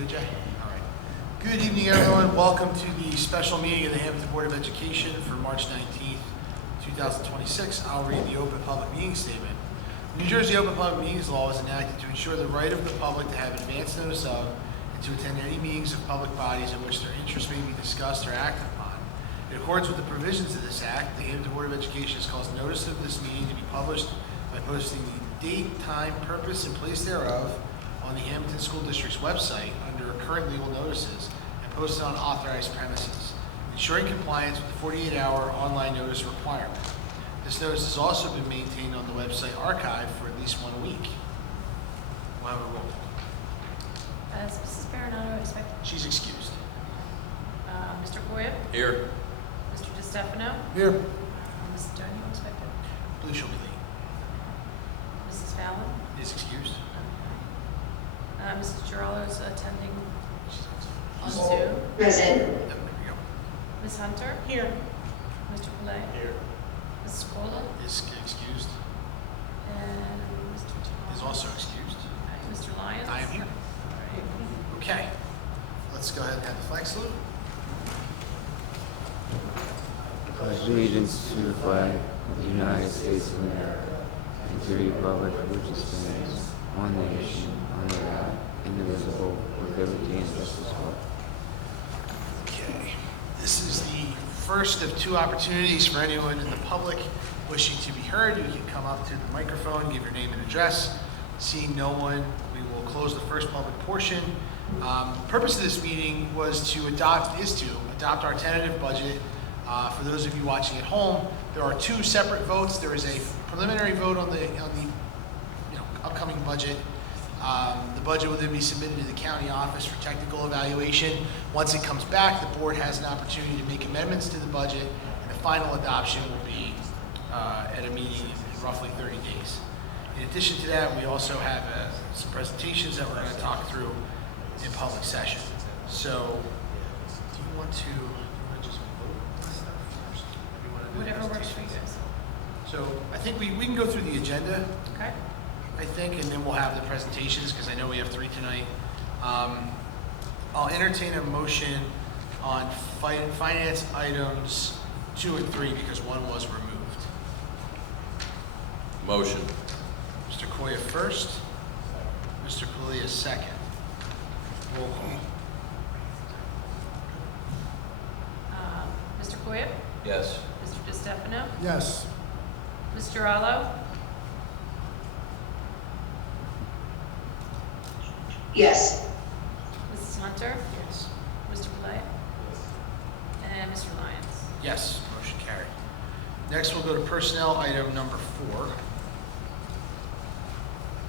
Good, Jay? All right. Good evening, everyone. Welcome to the special meeting of the Hammonton Board of Education for March 19th, 2026. I'll read the open public meeting statement. New Jersey Open Public Meetings Law was enacted to ensure the right of the public to have advance notice of and to attend any meetings of public bodies in which their interests may be discussed or acted upon. In accordance with the provisions of this act, the Hammonton Board of Education has caused notice of this meeting to be published by posting the date, time, purpose, and place thereof on the Hammonton School District's website under current legal notices and posted on authorized premises, ensuring compliance with the 48-hour online notice requirement. This notice has also been maintained on the website archive for at least 1 week. We'll have a roll call. Is Mrs. Baronato expected? She's excused. Mr. Goya? Here. Mr. DiStefano? Here. Mrs. Donio expected? Blue shall be late. Mrs. Fallon? Is excused. Mrs. Girallo is attending on She's Zoom. Present. There we go. Ms. Hunter? Here. Mr. Pillay? Here. Mrs. Cola? Is excused. And Mr. Thomas? Is also excused. Mr. Lyons? I am here. All right. Okay. Let's go ahead and have the flag salute. Pledge allegiance to the flag of the United States of America and to the republic for which it stands, one nation, under God, indivisible, with liberty and justice for all. Okay. This is the first of 2 opportunities for anyone in the public wishing to be heard. You can come up to the microphone, give your name and address. Seeing no one, we will close the first public portion. Purpose of this meeting is to adopt our tentative budget. For those of you watching at home, there are 2 separate votes. There is a preliminary vote on the upcoming budget. The budget will then be submitted to the county office for technical evaluation. Once it comes back, the board has an opportunity to make amendments to the budget, and the final adoption will be at a meeting in roughly 30 days. In addition to that, we also have some presentations that we're going to talk through in public session. So, do you want to just vote on this stuff first? Or do you want to do the Whatever works for you presentations? guys. So, I think we can go through the agenda, Okay. I think, and then we'll have the presentations, because I know we have 3 tonight. I'll entertain a motion on finance items 2 and 3, because 1 was removed. Motion. Mr. Koya first, Mr. Kalia second. Roll call. Mr. Goya? Yes. Mr. DiStefano? Yes. Ms. Girallo? Yes. Mrs. Hunter? Yes. Mr. Pillay? And Mr. Lyons? Yes, motion carried. Next, we'll go to personnel item number 4.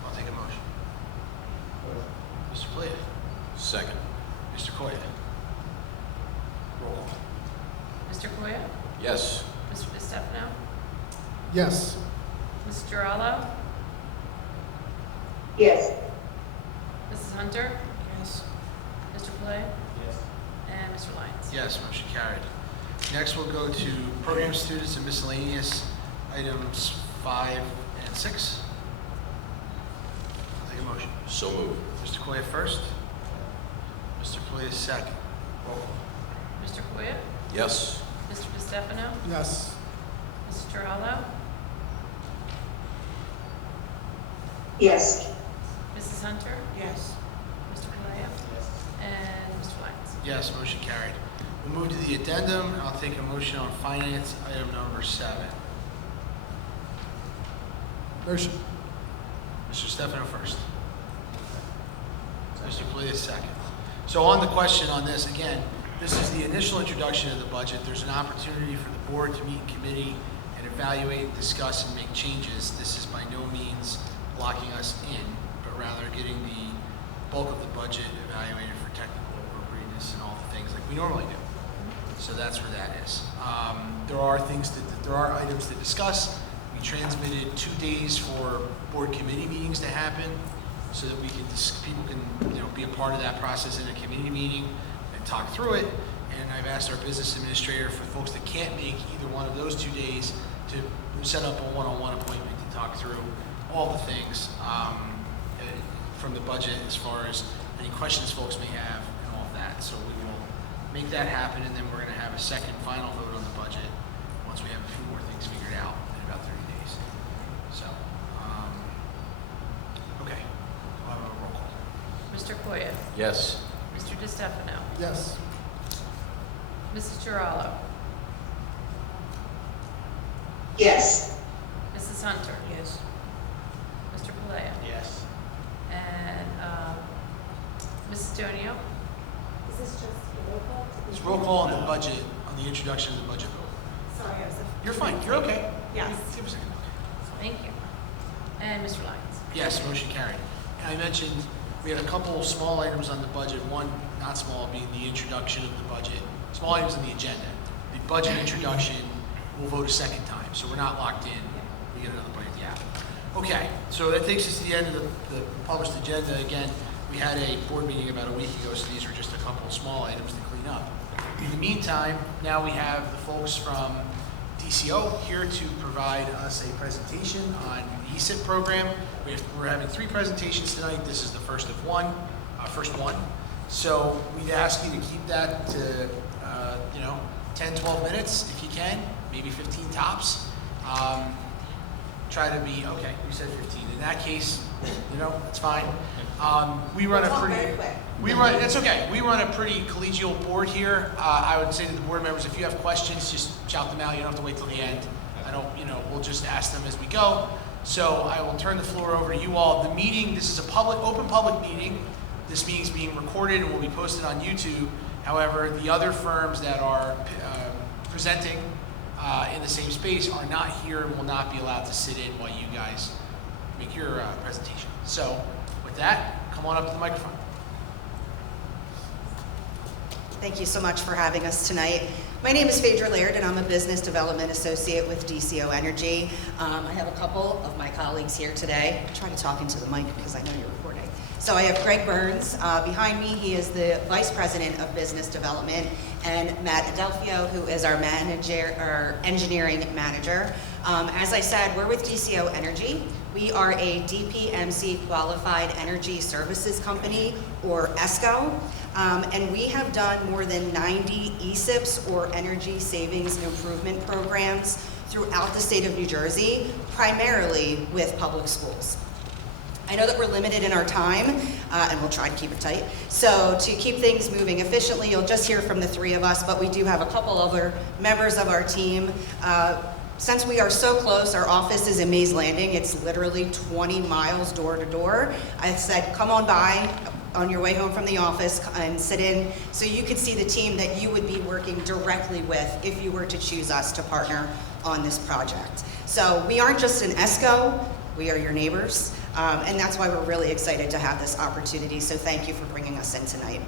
I'll take a motion. Mr. Kalia. Second. Mr. Koya. Roll call. Mr. Goya? Yes. Mr. DiStefano? Yes. Ms. Girallo? Yes. Mrs. Hunter? Yes. Mr. Pillay? Yes. And Mr. Lyons? Yes, motion carried. Next, we'll go to program students and miscellaneous items 5 and 6. I'll take a motion. So moved. Mr. Koya first. Mr. Kalia second. Roll call. Mr. Goya? Yes. Mr. DiStefano? Yes. Mrs. Girallo? Yes. Mrs. Hunter? Yes. Mr. Pillay? And Mr. Lyons? Yes, motion carried. We'll move to the addendum. I'll take a motion on finance item number 7. Motion. Mr. Stefano first. Mr. Kalia second. So on the question on this, again, this is the initial introduction of the budget. There's an opportunity for the board to meet in committee and evaluate, discuss, and make changes. This is by no means locking us in, but rather getting the bulk of the budget evaluated for technical appropriateness and all the things like we normally do. So that's where that is. There are items to discuss. We transmitted 2 days for board committee meetings to happen, so that people can be a part of that process in a committee meeting and talk through it. And I've asked our business administrator for folks that can't make either one of those 2 days to set up a one-on-one appointment to talk through all the things from the budget as far as any questions folks may have, and all of that. So we will make that happen, and then we're going to have a second final vote on the budget once we have a few more things figured out in about 30 days. So, okay, we'll have a roll call. Mr. Koya, Yes. Mr. DeStefano, Yes. Mrs. Gerallo, Yes. Mrs. Hunter. Yes. Mr. Palea, Yes. and Mrs. Donio. Is this just a roll call? It's roll call on the budget, on the introduction of the budget vote. Sorry, I was. You're fine, you're okay. Yes. Give us a second. Thank you. And Mr. Lyons. Yes, motion carried. And I mentioned we had a couple small items on the budget, one not small being the introduction of the budget. Small items on the agenda. The budget introduction, we'll vote a second time, so we're not locked in. We get another bite at the apple. Okay, so that takes us to the end of the published agenda. Again, we had a board meeting about a week ago, so these are just a couple of small items to clean up. In the meantime, now we have the folks from DCO here to provide us a presentation on the ESIP program. We're having 3 presentations tonight. This is the first one. So we'd ask you to keep that to, 10, 12 minutes if you can, maybe 15 tops. Try to be, okay, you said 15. In that case, that's fine. We run We'll a talk pretty, very quick. it's okay. We run a pretty collegial board here. I would say to the board members, if you have questions, just shout them out. You don't have to wait till the end. We'll just ask them as we go. So I will turn the floor over to you all. The meeting, this is a open public meeting. This meeting is being recorded and will be posted on YouTube. However, the other firms that are presenting in the same space are not here and will not be allowed to sit in while you guys make your presentation. So with that, come on up to the microphone. Thank you so much for having us tonight. My name is Phaedra Laird, and I'm a Business Development Associate with DCO Energy. I have a couple of my colleagues here today. I'm trying to talk into the mic because I know you're recording. So I have Greg Burns behind me. He is the Vice President of Business Development, and Matt Adelphio, who is our engineering manager. As I said, we're with DCO Energy. We are a DPMC qualified energy services company, or ESCO, and we have done more than 90 ESIPs, or energy savings and improvement programs, throughout the state of New Jersey, primarily with public schools. I know that we're limited in our time, and we'll try to keep it tight. So to keep things moving efficiently, you'll just hear from the 3 of us, but we do have a couple other members of our team. Since we are so close, our office is in Mays Landing. It's literally 20 miles door to door. I said, come on by on your way home from the office and sit in so you could see the team that you would be working directly with if you were to choose us to partner on this project. So we aren't just an ESCO, we are your neighbors. And that's why we're really excited to have this opportunity. So thank you for bringing us in tonight.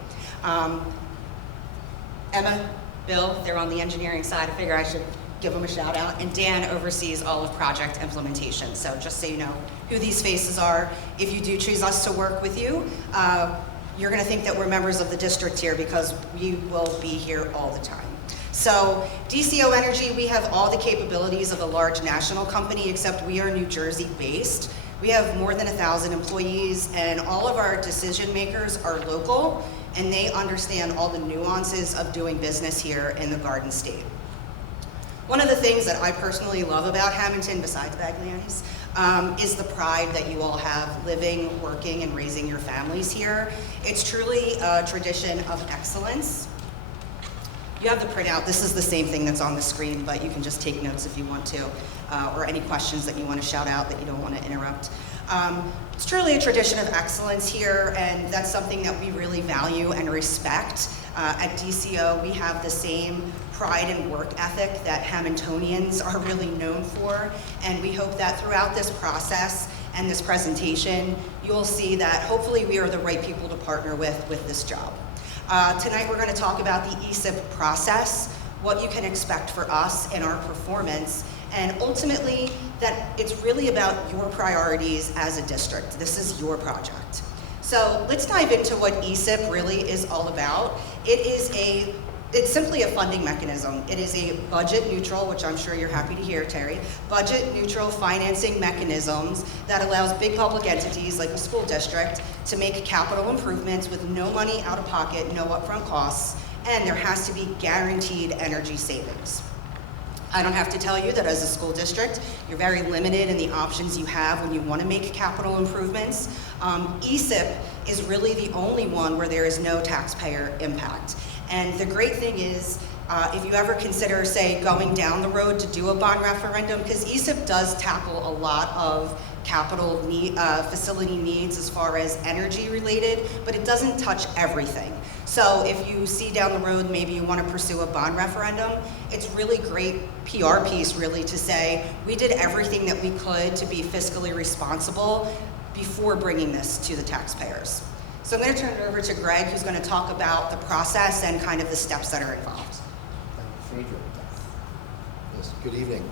Emma, Bill, they're on the engineering side. I figure I should give them a shout out. And Dan oversees all of project implementation. So just so you know who these faces are, if you do choose us to work with you, you're gonna think that we're members of the district here because we will be here all the time. So DCO Energy, we have all the capabilities of a large national company, except we are New Jersey based. We have more than 1,000 employees, and all of our decision makers are local, and they understand all the nuances of doing business here in the Garden State. One of the things that I personally love about Hammonton, besides Bagliani's, is the pride that you all have living, working, and raising your families here. It's truly a tradition of excellence. You have the printout. This is the same thing that's on the screen, but you can just take notes if you want to, or any questions that you want to shout out that you don't want to interrupt. It's truly a tradition of excellence here, and that's something that we really value and respect. At DCO, we have the same pride and work ethic that Hammontonians are really known for, and we hope that throughout this process and this presentation, you'll see that hopefully we are the right people to partner with this job. Tonight we're going to talk about the ESIP process, what you can expect for us and our performance, and ultimately that it's really about your priorities as a district. This is your project. So let's dive into what ESIP really is all about. It is a It's simply a funding mechanism. It is a budget neutral, which I'm sure you're happy to hear, Terry, budget neutral financing mechanisms that allows big public entities like a school district to make capital improvements with no money out of pocket, no upfront costs, and there has to be guaranteed energy savings. I don't have to tell you that as a school district, you're very limited in the options you have when you want to make capital improvements. ESIP is really the only one where there is no taxpayer impact. And the great thing is, if you ever consider, say, going down the road to do a bond referendum, because ESIP does tackle a lot of capital facility needs as far as energy related, but it doesn't touch everything. So if you see down the road, maybe you want to pursue a bond referendum, it's really great PR piece really to say, we did everything that we could to be fiscally responsible before bringing this to the taxpayers. So I'm going to turn it over to Greg, who's going to talk about the process and kind of the steps that are involved. Phaedra. Yes, good evening.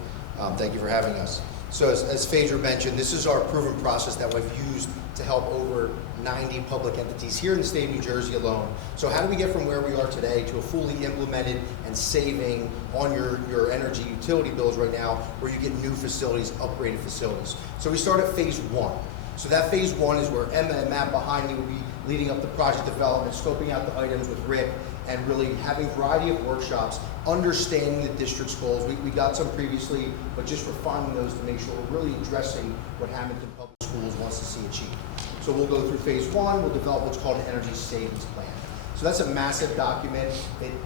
Thank you for having us. So as Phaedra mentioned, this is our proven process that we've used to help over 90 public entities here in the state of New Jersey alone. So how do we get from where we are today to a fully implemented and saving on your energy utility bills right now, where you get new facilities, upgraded facilities? So we start at phase one. So that phase one is where Emma and Matt behind me will be leading up the project development, scoping out the items with Rick, and really having a variety of workshops, understanding the district's goals. We got some previously, but just refining those to make sure we're really addressing what Hammonton Public Schools wants to see achieved. So we'll go through phase one, we'll develop what's called an energy savings plan. So that's a massive document.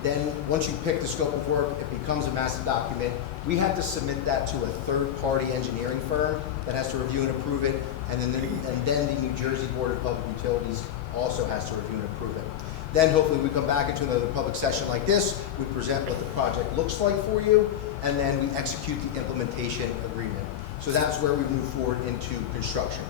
Then once you pick the scope of work, it becomes a massive document. We have to submit that to a third-party engineering firm that has to review and approve it, and then the New Jersey Board of Public Utilities also has to review and approve it. Then hopefully we come back into another public session like this, we present what the project looks like for you, and then we execute the implementation agreement. So that's where we move forward into construction.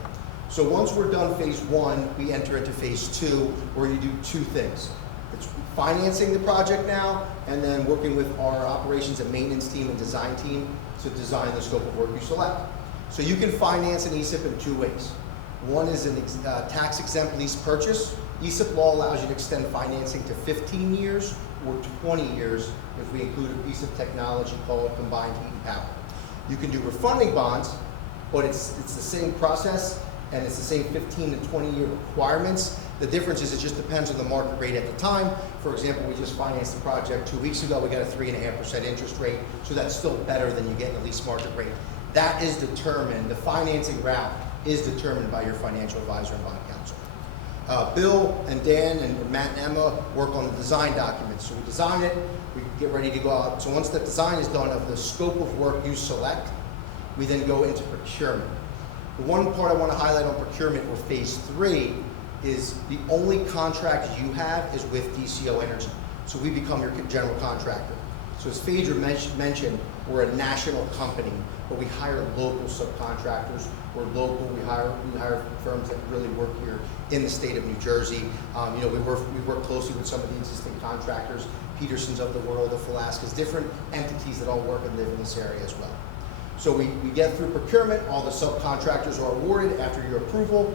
So once we're done phase one, we enter into phase two, where you do two things. It's financing the project now, and then working with our operations and maintenance team and design team to design the scope of work you select. So you can finance an ESIP in two ways. One is an tax-exempt lease purchase. ESIP law allows you to extend financing to 15 years or 20 years if we include a piece of technology called combined heat and power. You can do refunding bonds, but it's the same process and it's the same 15 to 20-year requirements. The difference is it just depends on the market rate at the time. For example, we just financed the project 2 weeks ago. We got a 3.5% interest rate, so that's still better than you get in the lease market rate. That is determined, the financing route is determined by your financial advisor and bond counsel. Bill and Dan and Matt and Emma work on the design documents. So we design it, we get ready to go out. So once the design is done of the scope of work you select, we then go into procurement. The one part I want to highlight on procurement, or phase three, is the only contract you have is with DCO Energy. So we become your general contractor. So as Phaedra mentioned, we're a national company, but we hire local subcontractors. We're local, we hire firms that really work here in the state of New Jersey. We work closely with some of the existing contractors, Peterson's of the world, the Falaskas, different entities that all work and live in this area as well. So we get through procurement, all the subcontractors are awarded after your approval.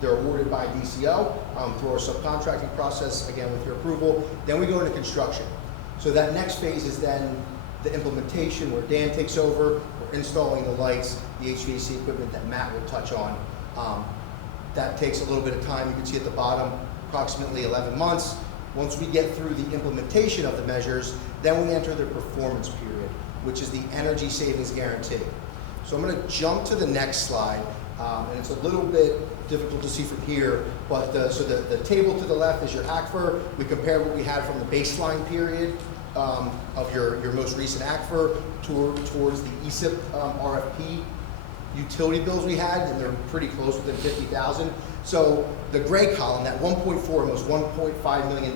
They're awarded by DCO through our subcontracting process, again with your approval. Then we go into construction. So that next phase is then the implementation, where Dan takes over. We're installing the lights, the HVAC equipment that Matt will touch on. That takes a little bit of time. You can see at the bottom, approximately 11 months. Once we get through the implementation of the measures, then we enter the performance period, which is the energy savings guarantee. So I'm going to jump to the next slide, and it's a little bit difficult to see from here, but the table to the left is your ACFR. We compare what we had from the baseline period of your most recent ACFR towards the ESIP RFP utility bills we had, and they're pretty close, within 50,000. So the gray column, that 1.4, almost $1.5 million,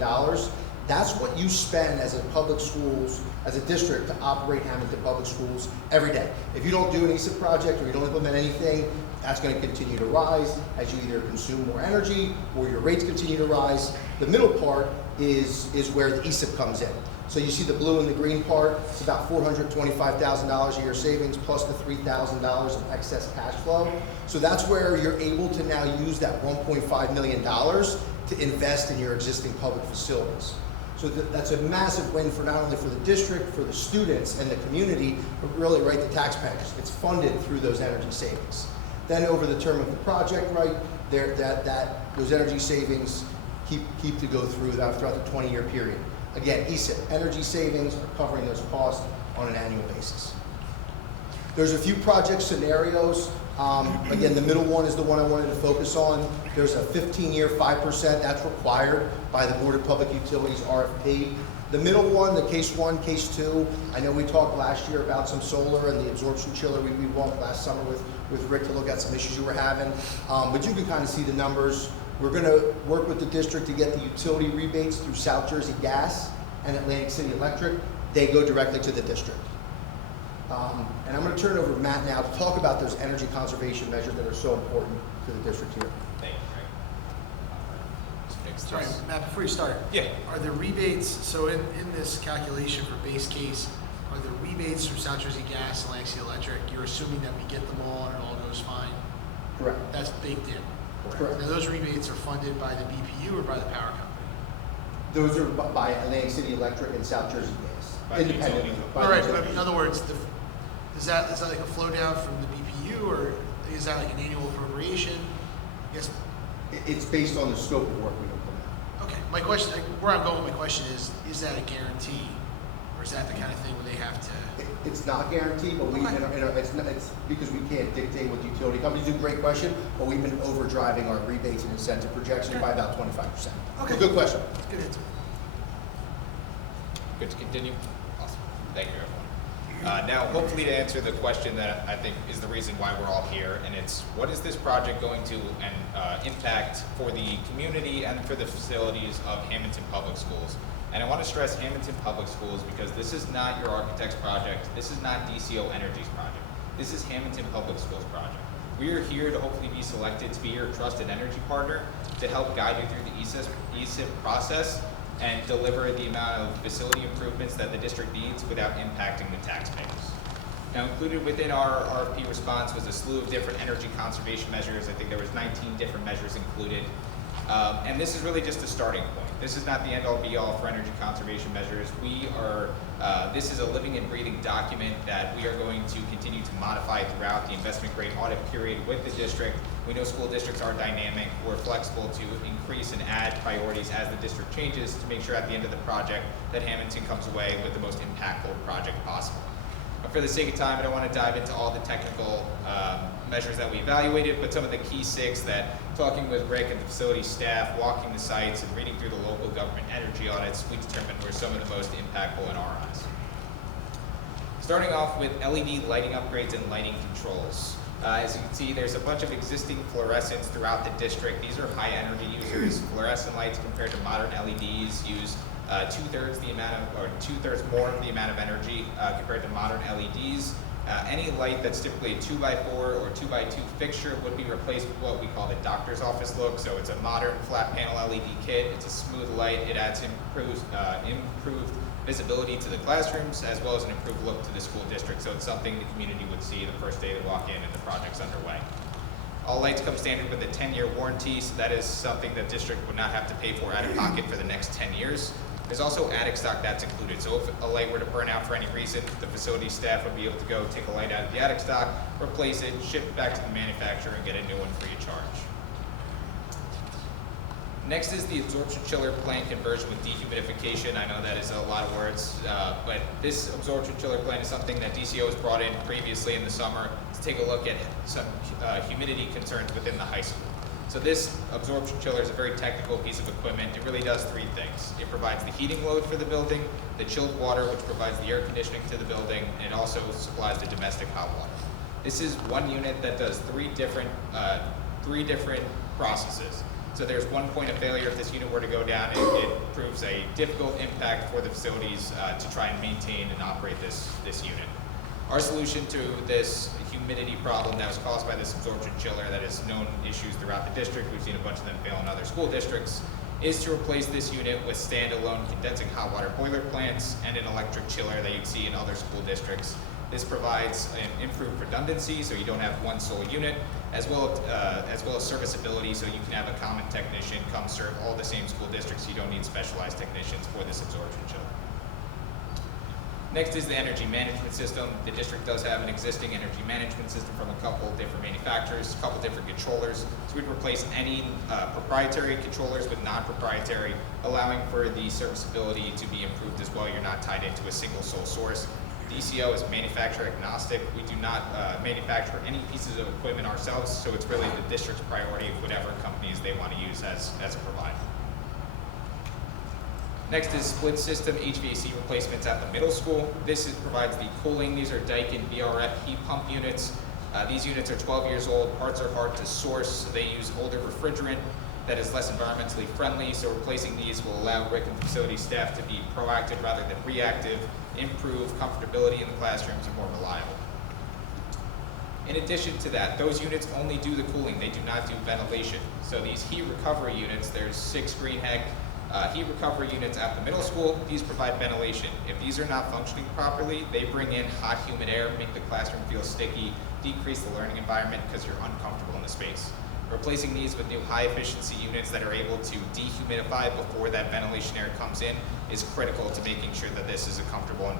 that's what you spend as a public schools, as a district, to operate Hammonton Public Schools every day. If you don't do an ESIP project or you don't implement anything, that's going to continue to rise as you either consume more energy or your rates continue to rise. The middle part is where the ESIP comes in. So you see the blue and the green part, it's about $425,000 a year savings plus the $3,000 of excess cash flow. So that's where you're able to now use that $1.5 million to invest in your existing public facilities. So that's a massive win for not only for the district, for the students and the community, but really, right, the taxpayers. It's funded through those energy savings. Then over the term of the project, right, those energy savings keep to go throughout the 20-year period. Again, ESIP, energy savings are covering those costs on an annual basis. There's a few project scenarios. Again, the middle one is the one I wanted to focus on. There's a 15-year 5% that's required by the Board of Public Utilities RFP. The middle one, the case 1, case 2, I know we talked last year about some solar and the absorption chiller. We walked last summer with Rick to look at some issues you were having. But you can kind of see the numbers. We're going to work with the district to get the utility rebates through South Jersey Gas and Atlantic City Electric. They go directly to the district. And I'm going to turn it over to Matt now to talk about those energy conservation measures that are so important to the district here. Thank you, Frank. Sorry, Matt, before you start. Yeah. Are the rebates, so in this calculation for base case, are the rebates from South Jersey Gas, Atlantic City Electric, you're assuming that we get them all and it all goes fine? Correct. That's baked in? Correct. Now, those rebates are funded by the BPU or by the power company? Those are by Atlantic City Electric and South Jersey Gas, By the independently. utility by All the right, but utility. in other words, is that like a flow down from the BPU, or is that like an annual appropriation? Yes. It's based on the scope of work we implement. Okay, my question, where I'm going with my question is that a guarantee? Or is that the kind of thing where they have to? It's not guaranteed, but it's because we can't dictate what the utility companies do. Great question, but we've been overdriving our rebates and incentive projections by about 25%. Okay. Good question. Good answer. Good to continue? Awesome. Thank you, everyone. Now, hopefully to answer the question that I think is the reason why we're all here, and it's what is this project going to impact for the community and for the facilities of Hammonton Public Schools? And I want to stress Hammonton Public Schools because this is not your architect's project. This is not DCO Energy's project. This is Hammonton Public Schools project. We are here to hopefully be selected to be your trusted energy partner to help guide you through the ESIP process and deliver the amount of facility improvements that the district needs without impacting the taxpayers. Now, included within our RFP response was a slew of different energy conservation measures. I think there was 19 different measures included. And this is really just a starting point. This is not the end-all be-all for energy conservation measures. This is a living and breathing document that we are going to continue to modify throughout the investment grade audit period with the district. We know school districts are dynamic. We're flexible to increase and add priorities as the district changes to make sure at the end of the project that Hammonton comes away with the most impactful project possible. But for the sake of time, I don't want to dive into all the technical measures that we evaluated, but some of the key 6 that, talking with Rick and the facility staff, walking the sites, and reading through the local government energy audits, we determined were some of the most impactful in our eyes. Starting off with LED lighting upgrades and lighting controls. As you can see, there's a bunch of existing fluorescents throughout the district. These are high energy users. Fluorescent lights compared to modern LEDs use 2/3 the amount of, or 2/3 more of the amount of energy compared to modern LEDs. Any light that's typically a 2x4 or 2x2 fixture would be replaced with what we call the doctor's office look. So it's a modern flat panel LED kit. It's a smooth light. It adds improved visibility to the classrooms as well as an improved look to the school district. So it's something the community would see the first day they walk in and the project's underway. All lights come standard with a 10-year warranty, so that is something that district would not have to pay for out of pocket for the next 10 years. There's also attic stock that's included. So if a light were to burn out for any reason, the facility staff would be able to go take a light out of the attic stock, replace it, ship it back to the manufacturer, and get a new one free of charge. Next is the absorption chiller plant conversion with dehumidification. I know that is a lot of words, but this absorption chiller plant is something that DCO has brought in previously in the summer to take a look at some humidity concerns within the high school. So this absorption chiller is a very technical piece of equipment. It really does 3 things. It provides the heating load for the building, the chilled water, which provides the air conditioning to the building, and it also supplies the domestic hot water. This is one unit that does 3 different processes. So there's one point of failure if this unit were to go down. It proves a difficult impact for the facilities to try and maintain and operate this unit. Our solution to this humidity problem that was caused by this absorption chiller that is known issues throughout the district, we've seen a bunch of them fail in other school districts, is to replace this unit with standalone condensing hot water boiler plants and an electric chiller that you'd see in other school districts. This provides an improved redundancy, so you don't have one sole unit, as well as serviceability, so you can have a common technician come serve all the same school districts. You don't need specialized technicians for this absorption chiller. Next is the energy management system. The district does have an existing energy management system from a couple different manufacturers, a couple different controllers. So we'd replace any proprietary controllers with non-proprietary, allowing for the serviceability to be improved as well. You're not tied into a single sole source. DCO is manufacturer agnostic. We do not manufacture any pieces of equipment ourselves, so it's really the district's priority of whatever companies they want to use as a provider. Next is split system HVAC replacements at the middle school. This provides the cooling. These are Daikin VRF heat pump units. These units are 12 years old. Parts are hard to source. So they use older refrigerant that is less environmentally friendly. So replacing these will allow WIC and facility staff to be proactive rather than reactive, improve comfortability in the classrooms, and more reliable. In addition to that, those units only do the cooling. They do not do ventilation. So these heat recovery units, there's 6 Greenheck heat recovery units at the middle school. These provide ventilation. If these are not functioning properly, they bring in hot, humid air, make the classroom feel sticky, decrease the learning environment because you're uncomfortable in the space. Replacing these with new high-efficiency units that are able to dehumidify before that ventilation air comes in is critical to making sure that this is a comfortable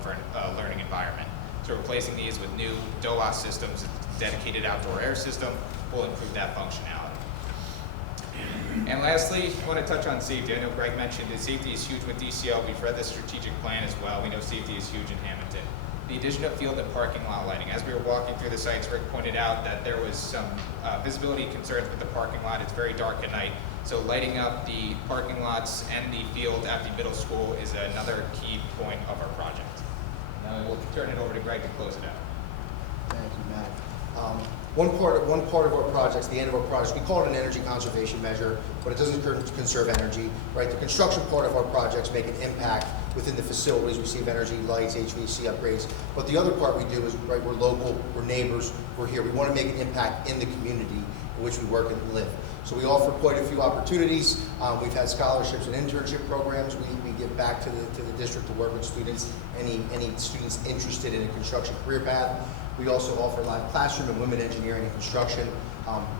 learning environment. So replacing these with new DOAS systems, a dedicated outdoor air system, will improve that functionality. And lastly, I want to touch on safety. I know Greg mentioned that safety is huge with DCL. We've read the strategic plan as well. We know safety is huge in Hammonton. The addition of field and parking lot lighting. As we were walking through the sites, Rick pointed out that there was some visibility concerns with the parking lot. It's very dark at night. So lighting up the parking lots and the field at the middle school is another key point of our project. Now we'll turn it over to Greg to close it out. Thank you, Matt. One part of our projects, the end of our projects, we call it an energy conservation measure, but it doesn't conserve energy, right? The construction part of our projects make an impact within the facilities, receive energy, lights, HVAC upgrades. But the other part we do is, right, we're local, we're neighbors, we're here. We want to make an impact in the community in which we work and live. So we offer quite a few opportunities. We've had scholarships and internship programs. We give back to the district to work with students, any students interested in a construction career path. We also offer live classroom and women engineering and construction.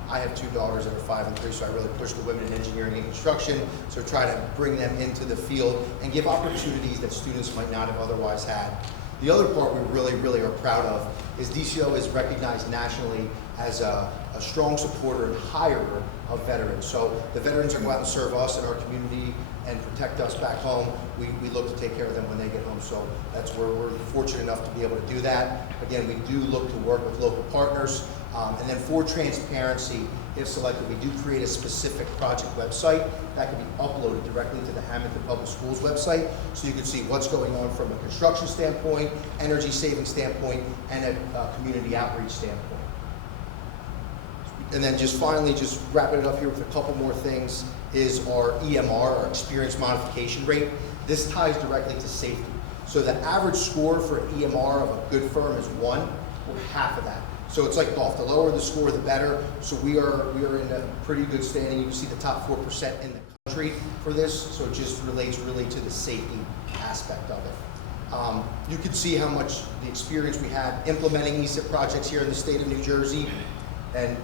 I have 2 daughters that are 5 and 3, so I really push the women in engineering and construction. So try to bring them into the field and give opportunities that students might not have otherwise had. The other part we really are proud of is DCO is recognized nationally as a strong supporter and hirer of veterans. So the veterans that go out and serve us in our community and protect us back home, we look to take care of them when they get home. So that's where we're fortunate enough to be able to do that. Again, we do look to work with local partners. And then for transparency, if selected, we do create a specific project website that can be uploaded directly to the Hammonton Public Schools website, so you can see what's going on from a construction standpoint, energy saving standpoint, and a community outreach standpoint. And then just finally, just wrapping it up here with a couple more things, is our EMR, our experience modification rate. This ties directly to safety. So the average score for EMR of a good firm is 1, or half of that. So it's like golf. The lower the score, the better. So we are in a pretty good standing. You can see the top 4% in the country for this. So it just relates really to the safety aspect of it. You can see how much the experience we had implementing ESIP projects here in the state of New Jersey. And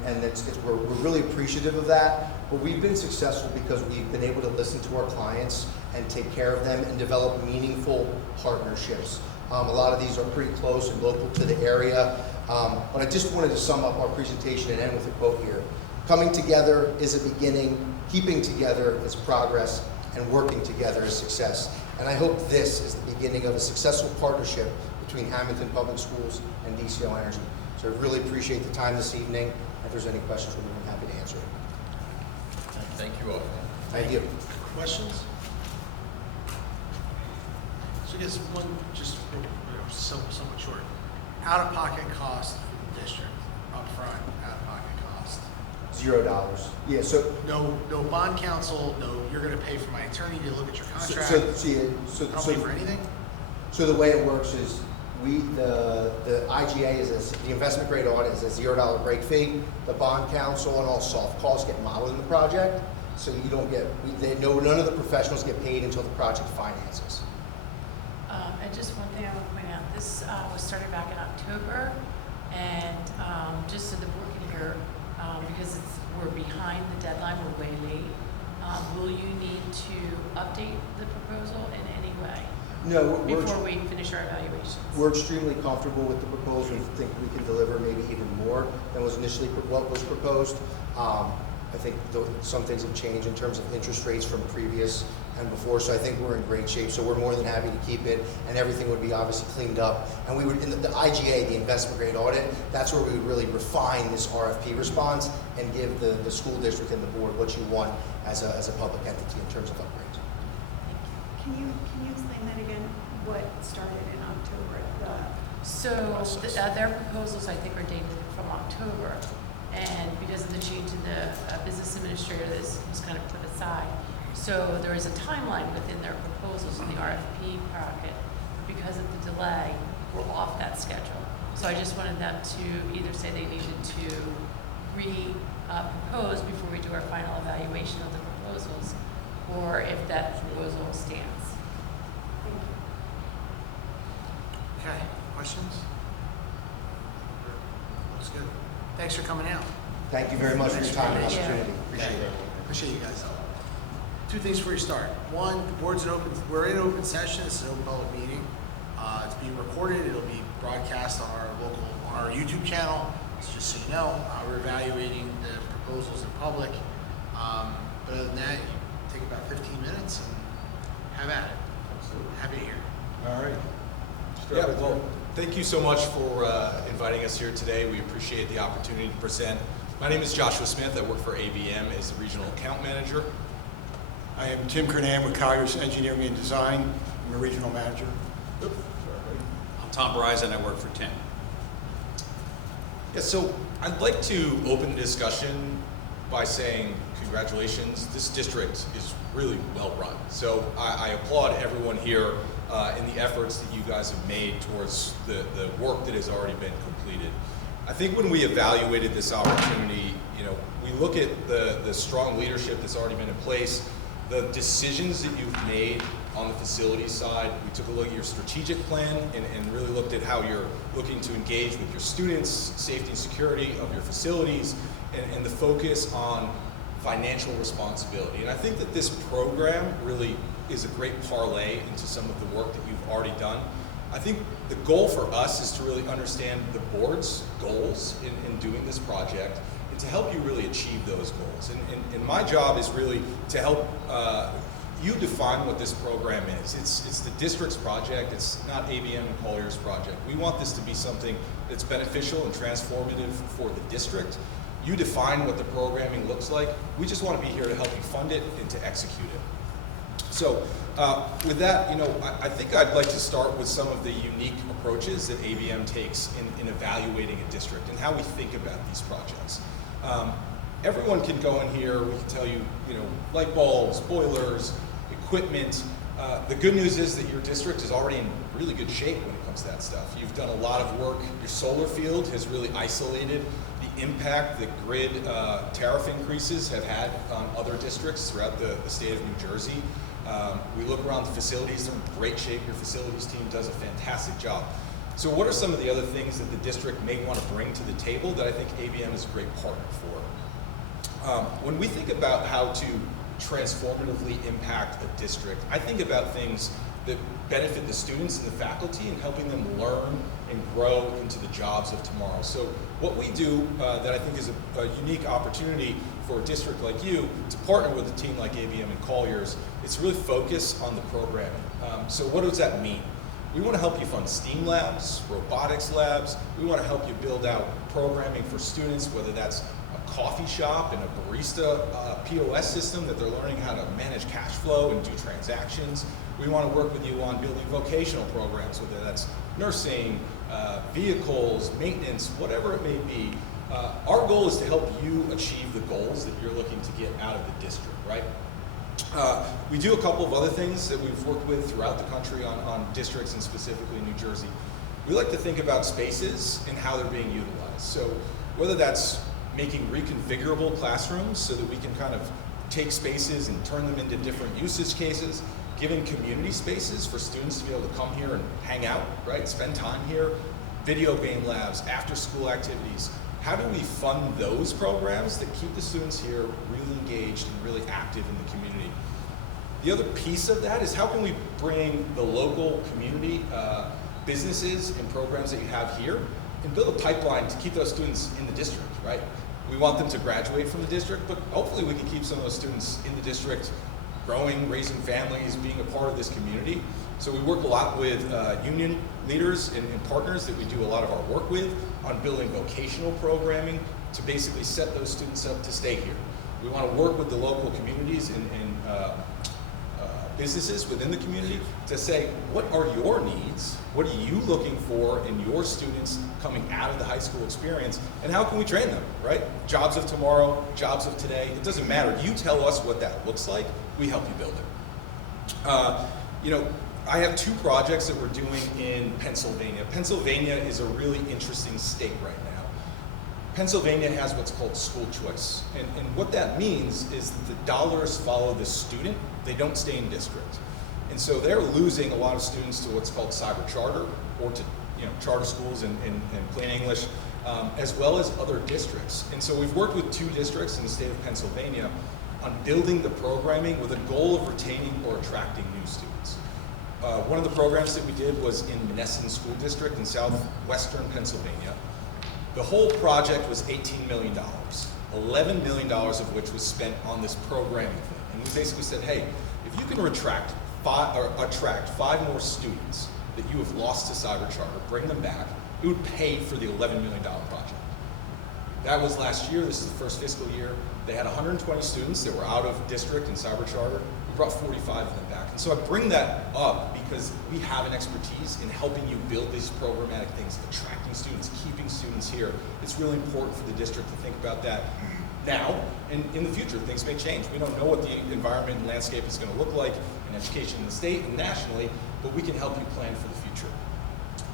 we're really appreciative of that. But we've been successful because we've been able to listen to our clients and take care of them and develop meaningful partnerships. A lot of these are pretty close and local to the area. But I just wanted to sum up our presentation and end with a quote here. Coming together is a beginning, keeping together is progress, and working together is success. And I hope this is the beginning of a successful partnership between Hammonton Public Schools and DCO Energy. So I really appreciate the time this evening. If there's any questions, we're more than happy to answer it. Thank you all. Thank you. Questions? So I guess one, just somewhat short. Out-of-pocket cost for the district, upfront, out-of-pocket cost. $0. Yeah, so No bond counsel, no, you're gonna pay for my attorney to look at your contract. so I don't pay for anything? So the way it works is the IGA is the investment grade audit is a $0 break fee. The bond counsel and all soft costs get modeled in the project, so you don't get none of the professionals get paid until the project finances. And just one thing I want to point out, this was started back in October, and just so the board can hear, because we're behind the deadline, we're way late, will you need to update the proposal in any way No, before we finish our evaluations? we're extremely comfortable with the proposal. We think we can deliver maybe even more than was initially what was proposed. I think some things have changed in terms of interest rates from previous and before, so I think we're in great shape. So we're more than happy to keep it, and everything would be obviously cleaned up. And we would, in the IGA, the investment grade audit, that's where we would really refine this RFP response and give the school district and the board what you want as a public entity in terms of upgrades. Can you explain that again? What started in October? So their proposals, I think, are dated from October, and because of the change in the business administrator, this was kind of put aside. So there is a timeline within their proposals in the RFP packet. Because of the delay, we're off that schedule. So I just wanted them to either say they needed to propose before we do our final evaluation of the proposals, or if that proposal stands. Okay, questions? Looks good. Thanks for coming out. Thank you very much for your time and Thank you. opportunity. Appreciate it. Appreciate you guys. Two things before you start. One, the board's we're in open session. It's an open public meeting. It's being recorded. It'll be broadcast on our YouTube channel. So just so you know, we're evaluating the proposals in public. But other than that, you take about 15 minutes and have at it. Happy to hear. All right. Yeah, well, thank you so much for inviting us here today. We appreciate the opportunity to present. My name is Joshua Smith. I work for ABM as the Regional Account Manager. I am Tim Kernan with Colliers Engineering and Design. I'm a regional manager. I'm Tom Bryson, I work for Tim. Yeah, so I'd like to open the discussion by saying congratulations. This district is really well run. So I applaud everyone here in the efforts that you guys have made towards the work that has already been completed. I think when we evaluated this opportunity, we look at the strong leadership that's already been in place, the decisions that you've made on the facilities side. We took a look at your strategic plan and really looked at how you're looking to engage with your students, safety and security of your facilities, and the focus on financial responsibility. And I think that this program really is a great parlay into some of the work that you've already done. I think the goal for us is to really understand the board's goals in doing this project and to help you really achieve those goals. And my job is really to help you define what this program is. It's the district's project. It's not ABM and Colliers' project. We want this to be something that's beneficial and transformative for the district. You define what the programming looks like. We just want to be here to help you fund it and to execute it. So with that, I think I'd like to start with some of the unique approaches that ABM takes in evaluating a district and how we think about these projects. Everyone can go in here, we can tell you, light bulbs, boilers, equipment. The good news is that your district is already in really good shape when it comes to that stuff. You've done a lot of work. Your solar field has really isolated the impact that grid tariff increases have had on other districts throughout the state of New Jersey. We look around the facilities, they're in great shape. Your facilities team does a fantastic job. So what are some of the other things that the district may want to bring to the table that I think ABM is a great partner for? When we think about how to transformatively impact a district, I think about things that benefit the students and the faculty and helping them learn and grow into the jobs of tomorrow. So what we do that I think is a unique opportunity for a district like you to partner with a team like ABM and Colliers, it's really focus on the programming. So what does that mean? We want to help you fund STEAM labs, robotics labs. We want to help you build out programming for students, whether that's a coffee shop and a barista POS system that they're learning how to manage cash flow and do transactions. We want to work with you on building vocational programs, whether that's nursing, vehicles, maintenance, whatever it may be. Our goal is to help you achieve the goals that you're looking to get out of the district, right? We do a couple of other things that we've worked with throughout the country on districts and specifically New Jersey. We like to think about spaces and how they're being utilized. So whether that's making reconfigurable classrooms so that we can kind of take spaces and turn them into different usage cases, giving community spaces for students to be able to come here and hang out, right? Spend time here, video game labs, after-school activities. How do we fund those programs that keep the students here really engaged and really active in the community? The other piece of that is how can we bring the local community businesses and programs that you have here and build a pipeline to keep those students in the district, right? We want them to graduate from the district, but hopefully we can keep some of those students in the district, growing, raising families, being a part of this community. So we work a lot with union leaders and partners that we do a lot of our work with on building vocational programming to basically set those students up to stay here. We want to work with the local communities and businesses within the community to say, what are your needs? What are you looking for in your students coming out of the high school experience? And how can we train them, right? Jobs of tomorrow, jobs of today, it doesn't matter. You tell us what that looks like, we help you build it. You know, I have 2 projects that we're doing in Pennsylvania. Pennsylvania is a really interesting state right now. Pennsylvania has what's called school choice. And what that means is that the dollars follow the student, they don't stay in district. And so they're losing a lot of students to what's called cyber charter, or to charter schools in plain English, as well as other districts. And so we've worked with 2 districts in the state of Pennsylvania on building the programming with a goal of retaining or attracting new students. One of the programs that we did was in Menneson School District in southwestern Pennsylvania. The whole project was $18 million, $11 million of which was spent on this programming thing. And we basically said, hey, if you can attract 5 more students that you have lost to cyber charter, bring them back, it would pay for the $11 million project. That was last year. This is the first fiscal year. They had 120 students that were out of district and cyber charter. We brought 45 of them back. And so I bring that up because we have an expertise in helping you build these programmatic things, attracting students, keeping students here. It's really important for the district to think about that now, and in the future, things may change. We don't know what the environment and landscape is going to look like in education in the state and nationally, but we can help you plan for the future.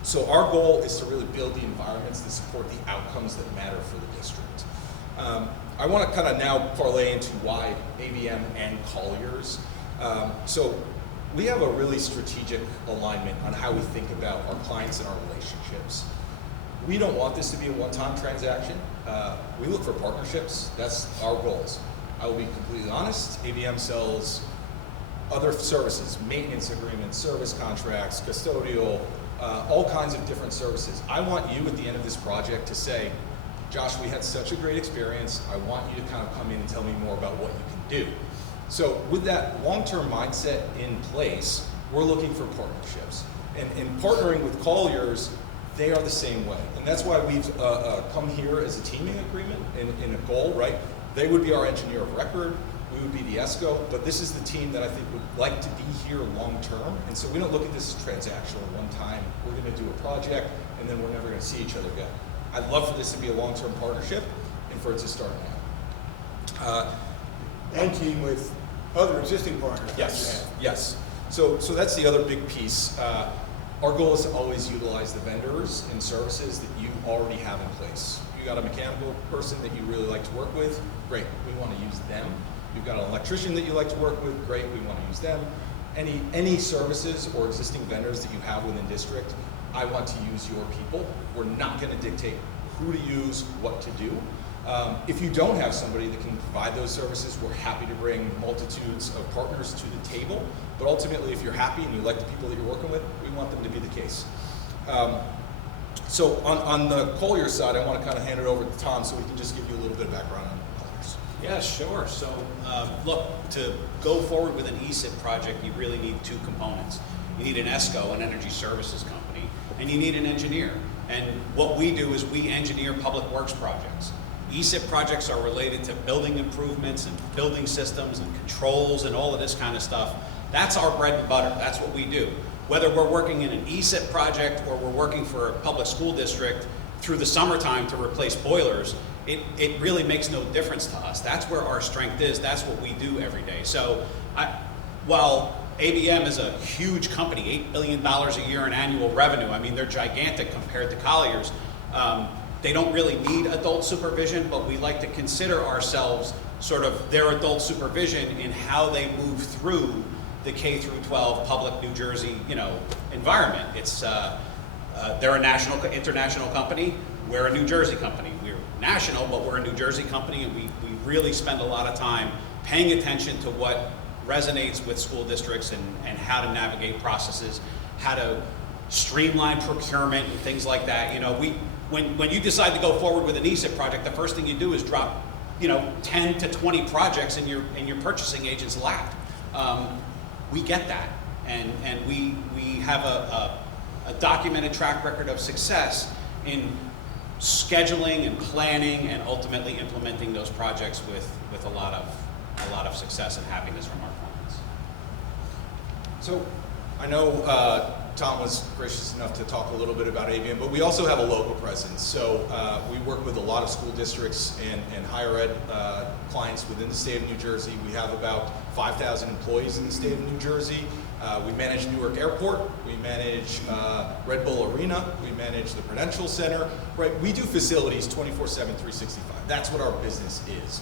So our goal is to really build the environments that support the outcomes that matter for the district. I want to kind of now parlay into why ABM and Colliers. So we have a really strategic alignment on how we think about our clients and our relationships. We don't want this to be a one-time transaction. We look for partnerships. That's our goals. I will be completely honest. ABM sells other services, maintenance agreements, service contracts, custodial, all kinds of different services. I want you at the end of this project to say, Josh, we had such a great experience. I want you to kind of come in and tell me more about what you can do. So with that long-term mindset in place, we're looking for partnerships. And in partnering with Colliers, they are the same way. And that's why we've come here as a teaming agreement in a goal, right? They would be our engineer of record. We would be the ESCO, but this is the team that I think would like to be here long-term. And so we don't look at this as transactional one time. We're going to do a project, and then we're never going to see each other again. I'd love for this to be a long-term partnership and for it to start now. And team with other existing partners. Yes, yes. So that's the other big piece. Our goal is to always utilize the vendors and services that you already have in place. You got a mechanical person that you really like to work with, great, we want to use them. You've got an electrician that you like to work with, great, we want to use them. Any services or existing vendors that you have within district, I want to use your people. We're not going to dictate who to use, what to do. If you don't have somebody that can provide those services, we're happy to bring multitudes of partners to the table. But ultimately, if you're happy and you like the people that you're working with, we want them to be the case. So on the Colliers side, I want to kind of hand it over to Tom so we can just give you a little bit of background on Colliers. Yeah, sure. So look, to go forward with an ESIP project, you really need 2 components. You need an ESCO, an energy services company, and you need an engineer. And what we do is we engineer public works projects. ESIP projects are related to building improvements and building systems and controls and all of this kind of stuff. That's our bread and butter. That's what we do. Whether we're working in an ESIP project or we're working for a public school district through the summertime to replace boilers, it really makes no difference to us. That's where our strength is. That's what we do every day. So while ABM is a huge company, $8 billion a year in annual revenue, I mean, they're gigantic compared to Colliers. They don't really need adult supervision, but we like to consider ourselves sort of their adult supervision in how they move through the K through 12 public New Jersey, environment. It's they're a international company. We're a New Jersey company. We're national, but we're a New Jersey company, and we really spend a lot of time paying attention to what resonates with school districts and how to navigate processes, how to streamline procurement and things like that. When you decide to go forward with an ESIP project, the first thing you do is drop 10 to 20 projects in your purchasing agent's lap. We get that, and we have a documented track record of success in scheduling and planning and ultimately implementing those projects with a lot of success and happiness from our clients. So I know Tom was gracious enough to talk a little bit about ABM, but we also have a local presence. So we work with a lot of school districts and higher ed clients within the state of New Jersey. We have about 5,000 employees in the state of New Jersey. We manage Newark Airport. We manage Red Bull Arena. We manage the Prudential Center. Right? We do facilities 24/7, 365. That's what our business is.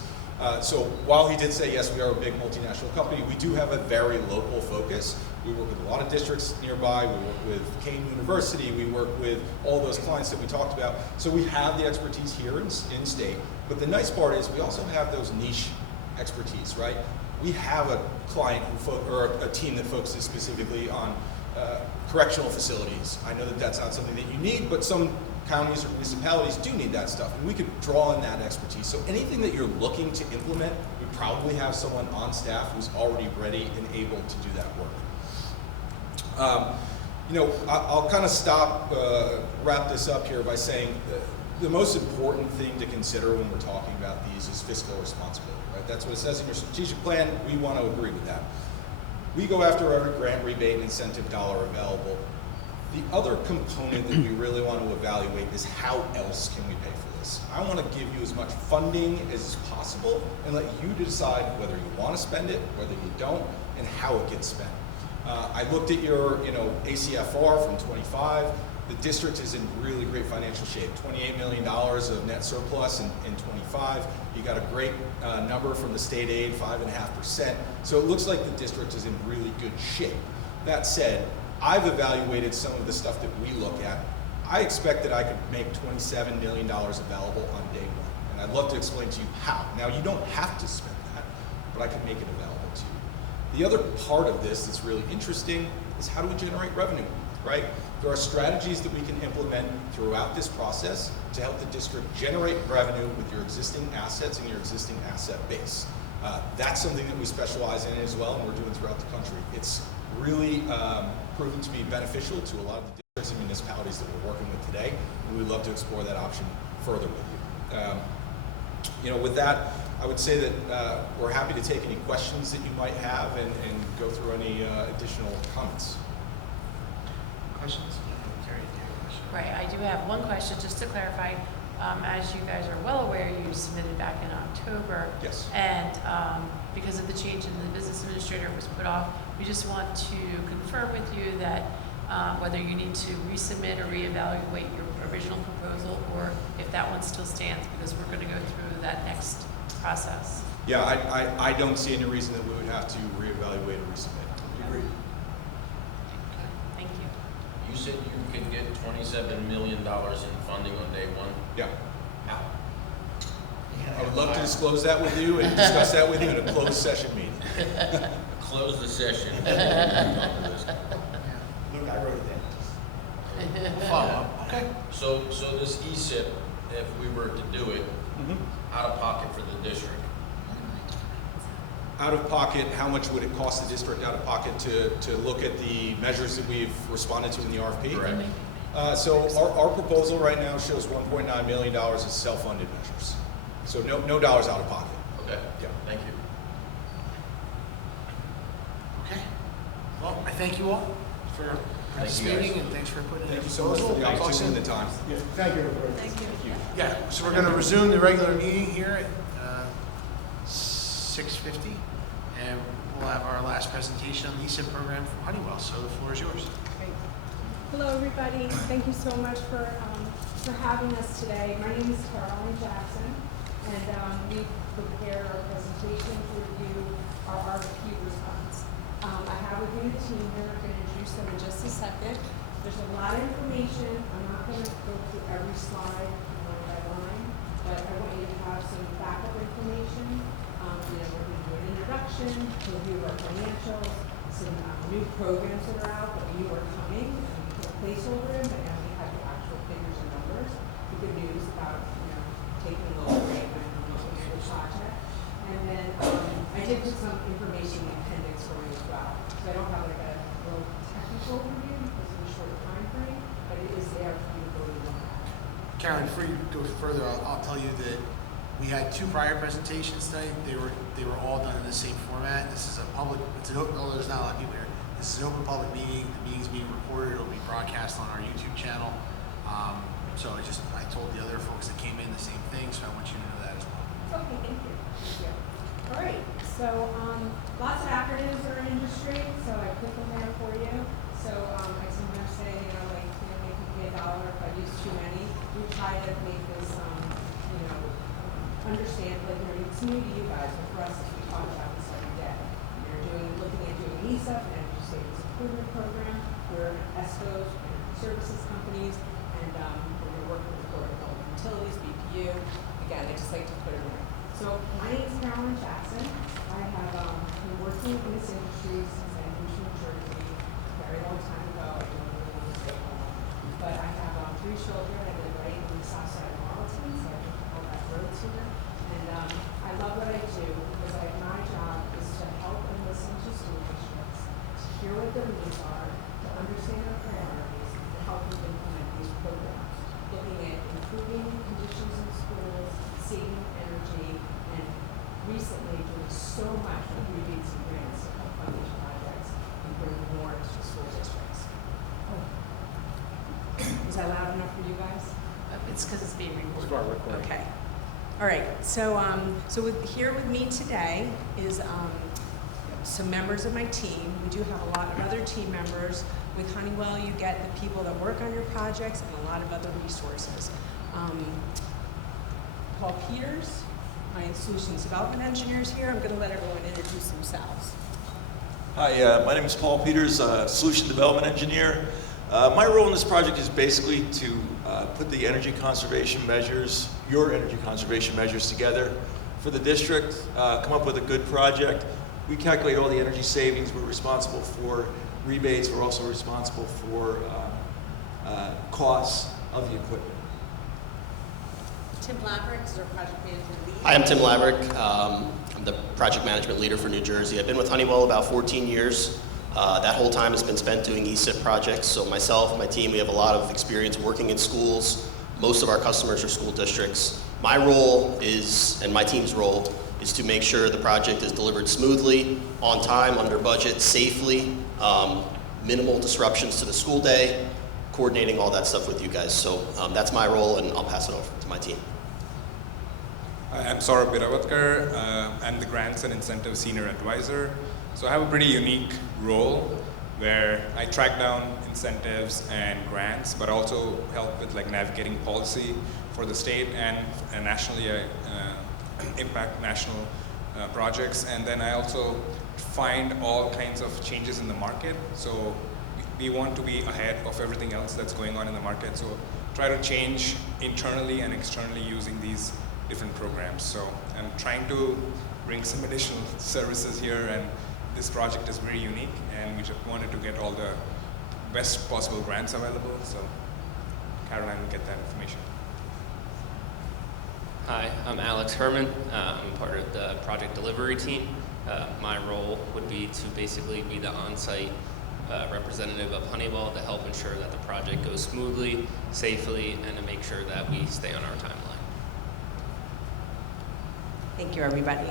So while he did say, yes, we are a big multinational company, we do have a very local focus. We work with a lot of districts nearby. We work with Kane University. We work with all those clients that we talked about. So we have the expertise here in state. But the nice part is we also have those niche expertise, right? We have a client or a team that focuses specifically on correctional facilities. I know that that's not something that you need, but some counties or municipalities do need that stuff, and we could draw on that expertise. So anything that you're looking to implement, we probably have someone on staff who's already ready and able to do that work. I'll kind of wrap this up here by saying the most important thing to consider when we're talking about these is fiscal responsibility, right? That's what it says in your strategic plan. We want to agree with that. We go after every grant, rebate, and incentive dollar available. The other component that we really want to evaluate is how else can we pay for this? I want to give you as much funding as possible and let you decide whether you want to spend it, whether you don't, and how it gets spent. I looked at your ACFR from 25. The district is in really great financial shape, $28 million of net surplus in 25. You got a great number from the state aid, 5.5%. So it looks like the district is in really good shape. That said, I've evaluated some of the stuff that we look at. I expect that I could make $27 million available on day one. And I'd love to explain to you how. Now, you don't have to spend that, but I can make it available to you. The other part of this that's really interesting is how do we generate revenue, right? There are strategies that we can implement throughout this process to help the district generate revenue with your existing assets and your existing asset base. That's something that we specialize in as well, and we're doing throughout the country. It's really proven to be beneficial to a lot of the districts and municipalities that we're working with today, and we'd love to explore that option further with you. With that, I would say that we're happy to take any questions that you might have and go through any additional comments. Questions? Carrie, do you have a question? Right, I do have one question, just to clarify. As you guys are well aware, you submitted back in October. Yes. And because of the change in the business administrator was put off, we just want to confirm with you that whether you need to resubmit or reevaluate your original proposal, or if that one still stands, because we're going to go through that next process. Yeah, I don't see any reason that we would have to reevaluate or resubmit. Agreed. Thank you. You said you can get $27 million in funding on day one? Yeah. How? I would love to disclose that with you and discuss that with you in a closed session meeting. Close the session. Look, I wrote it down. Follow up. Okay. So this ESIP, if we were to do it, out of pocket for the district? Out of pocket, how much would it cost the district out of pocket to look at the measures that we've responded to in the RFP? Correct. So our proposal right now shows $1.9 million as self-funded measures. So no dollars out of pocket. Okay. Yeah. Thank you. Okay. Well, I thank you all for participating, and thanks for putting in Thank the you so much for proposal. the opportunity and the time. Yeah, thank you, everybody. Thank you. Yeah, so we're going to resume the regular meeting here at 6:50, and we'll have our last presentation on the ESIP program from Honeywell, so the floor is yours. Great. Hello, everybody. Thank you so much for having us today. My name is Caroline Jackson, and we prepared our presentation to review our RFP response. I have the team here. I'm going to introduce them in just a second. There's a lot of information. I'm not going to go through every slide line by line, but I want you to have some backup information. We're going to do an introduction, a review of our financials, some new programs that are out that we are coming, and we put a placeholder in, but now we have the actual figures and numbers. The good news about, taking a little break and looking at the project. And then I did put some information in the appendix for you as well. So I don't have like a real technical review because of the short time frame, but it is there for you to go to look at. Karen, before you go further, I'll tell you that we had 2 prior presentations tonight. They were all done in the same format. This is a public, although there's not a lot of people here, this is an open public meeting. The meeting's being recorded. It'll be broadcast on our YouTube channel. So I told the other folks that came in the same thing, so I want you to know that as well. Okay, thank you. Thank you. All right, so lots of acronyms that are in industry, so I put them there for you. So I sometimes say, make me $1 if I use too many. We try to make this, understand, it's new to you guys, but for us, we talk about this every day. Looking at doing ESOP, an energy savings improvement program. We're ESCOs, energy services companies, and we're working with Florida Public Utilities, BPU. Again, I just like to put it in. So my name is Caroline Jackson. I have been working in this industry since I moved to New Jersey a very long time ago. I don't really want to stay home. But I have 3 children. I live right on the south side of Hammonton, so I can all that roads here. And I love what I do because my job is to help and listen to school districts, to hear what their needs are, to understand their priorities, to help them implement these programs. Looking at improving conditions in schools, saving energy, and recently doing so much with rebates and grants to help fund these projects and bring more to school districts. Oh. Was that loud enough for you guys? It's because it's being recorded. Okay. All right. So, here with me today is some members of my team. We do have a lot of other team members. With Honeywell, you get the people that work on your projects and a lot of other resources. Paul Peters, my solutions development engineer, is here. I'm going to let everyone introduce themselves. Hi, my name is Paul Peters, solution development engineer. My role in this project is basically to put the energy conservation measures, your energy conservation measures together for the district, come up with a good project. We calculate all the energy savings. We're responsible for rebates. We're also responsible for costs of the equipment. Tim Laverick is our project management lead. Hi, I'm Tim Laverick. I'm the project management leader for New Jersey. I've been with Honeywell about 14 years. That whole time has been spent doing ESIP projects. So myself and my team, we have a lot of experience working in schools. Most of our customers are school districts. My role is, and my team's role, is to make sure the project is delivered smoothly, on time, under budget, safely, minimal disruptions to the school day, coordinating all that stuff with you guys. So that's my role, and I'll pass it over to my team. I'm Saurabh Biravatkar. I'm the Grants and Incentives Senior Advisor. So I have a pretty unique role where I track down incentives and grants, but also help with navigating policy for the state and nationally. I impact national projects, and then I also find all kinds of changes in the market. So we want to be ahead of everything else that's going on in the market. So try to change internally and externally using these different programs. So I'm trying to bring some additional services here, and this project is very unique, and we just wanted to get all the best possible grants available. So Caroline will get that information. Hi, I'm Alex Herman. I'm part of the project delivery team. My role would be to basically be the on-site representative of Honeywell to help ensure that the project goes smoothly, safely, and to make sure that we stay on our timeline. Thank you, everybody.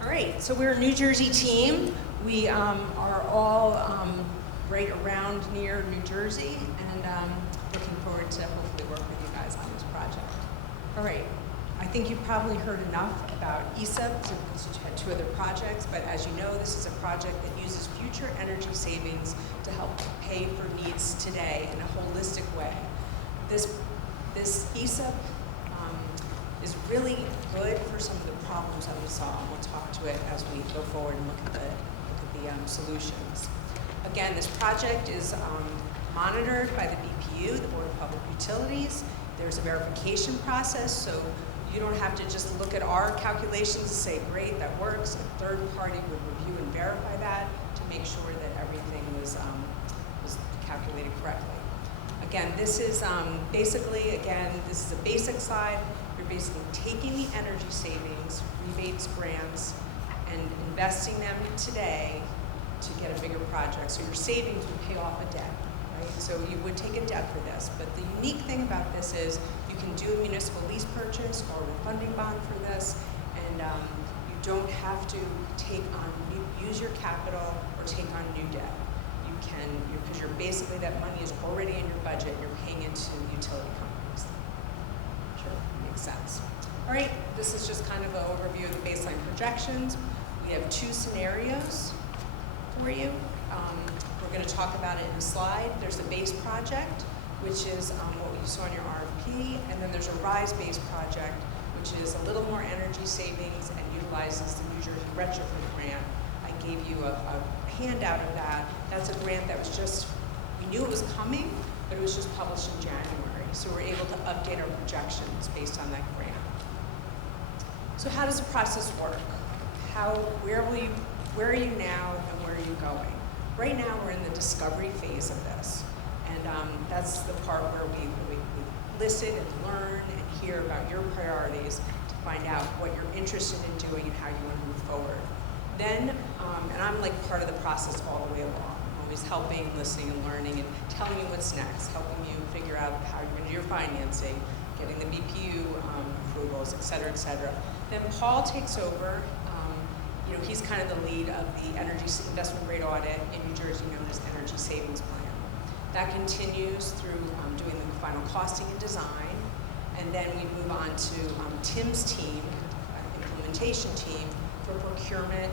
All right, so we're a New Jersey team. We are all right around near New Jersey, and looking forward to hopefully work with you guys on this project. All right, I think you've probably heard enough about ESIP because you had 2 other projects, but as you know, this is a project that uses future energy savings to help pay for needs today in a holistic way. This ESIP is really good for some of the problems that we saw, and we'll talk to it as we go forward and look at the solutions. Again, this project is monitored by the BPU, the Board of Public Utilities. There's a verification process, so you don't have to just look at our calculations and say, great, that works. A third party would review and verify that to make sure that everything was calculated correctly. Again, this is basically, this is a basic slide. You're basically taking the energy savings, rebates, grants, and investing them today to get a bigger project. So your savings would pay off a debt, right? So you would take a debt for this. But the unique thing about this is you can do a municipal lease purchase or a refunding bond for this, and you don't have to use your capital or take on new debt. You can, because you're basically, that money is already in your budget, you're paying into utility companies. Sure, makes sense. All right, this is just kind of an overview of the baseline projections. We have 2 scenarios for you. We're going to talk about it in a slide. There's the base project, which is what you saw in your RFP, and then there's a RISE-based project, which is a little more energy savings and utilizes the New Jersey retrofit grant. I gave you a handout of that. That's a grant that was just, we knew it was coming, but it was just published in January. So we're able to update our projections based on that grant. So how does the process work? Where are you now and where are you going? Right now we're in the discovery phase of this. And that's the part where we listen and learn and hear about your priorities to find out what you're interested in doing and how you want to move forward. Then, and I'm like part of the process all the way along. I'm always helping, listening and learning and telling you what's next, helping you figure out how you're going to do your financing, getting the BPU approvals, et cetera, et cetera. Then Paul takes over. He's kind of the lead of the energy investment grade audit in New Jersey known as Energy Savings Plan. That continues through doing the final costing and design, and then we move on to Tim's team, implementation team, for procurement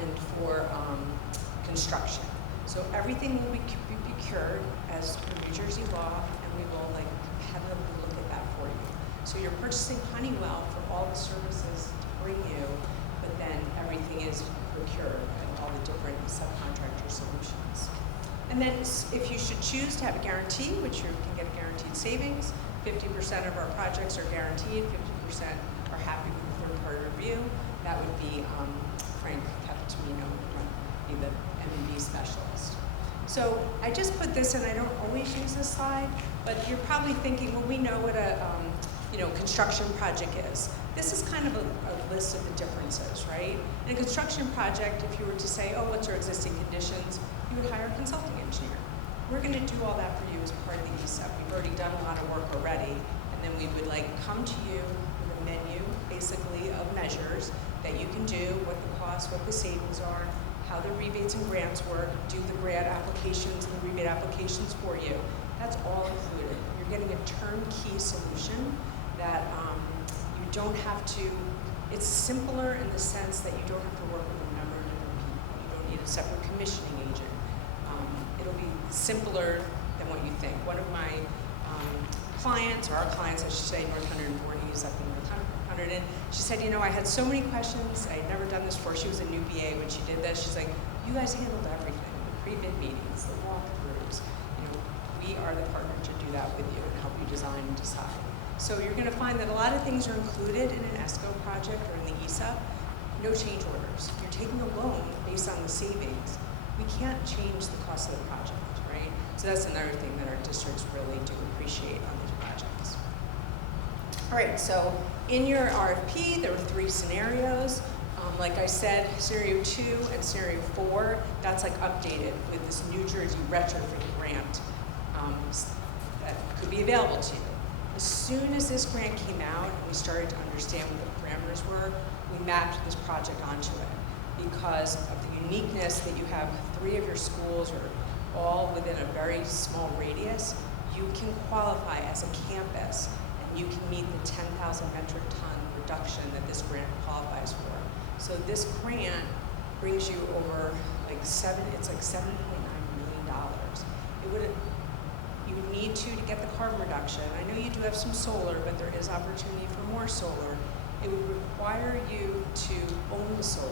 and for construction. So everything will be procured as per New Jersey law, and we will competitively look at that for you. So you're purchasing Honeywell for all the services to bring you, but then everything is procured and all the different subcontractor solutions. And then if you should choose to have a guarantee, which you can get a guaranteed savings, 50% of our projects are guaranteed, 50% are happy with third-party review. That would be Frank Capitamino, be the M&B specialist. So I just put this in. I don't always use this slide, but you're probably thinking, well, we know what a construction project is. This is kind of a list of the differences, right? In a construction project, if you were to say, oh, what's our existing conditions, you would hire a consulting engineer. We're going to do all that for you as part of the ESEP. We've already done a lot of work already, and then we would come to you with a menu, basically, of measures that you can do, what the costs, what the savings are, how the rebates and grants work, do the grant applications and the rebate applications for you. That's all included. You're getting a turnkey solution that you don't have to, it's simpler in the sense that you don't have to work with a number of different people. You don't need a separate commissioning agent. It'll be simpler than what you think. One of my clients, or our clients, I should say, North 140, he's up in North 100, and she said, I had so many questions. I had never done this before. She was a new BA when she did this. She's like, you guys handled everything, the pre-bid meetings, the walkthroughs. We are the partner to do that with you and help you design and decide. So you're going to find that a lot of things are included in an ESCO project or in the ESEP. No change orders. You're taking a loan based on the savings. We can't change the cost of the project, right? So that's another thing that our districts really do appreciate on these projects. All right, so in your RFP, there were 3 scenarios. Like I said, scenario 2 and scenario 4, that's updated with this New Jersey retrofit grant that could be available to you. As soon as this grant came out and we started to understand what the parameters were, we mapped this project onto it because of the uniqueness that you have 3 of your schools are all within a very small radius. You can qualify as a campus and you can meet the 10,000 metric ton reduction that this grant qualifies for. So this grant brings you over it's $7.9 million. You would need to get the carbon reduction. I know you do have some solar, but there is opportunity for more solar. It would require you to own the solar,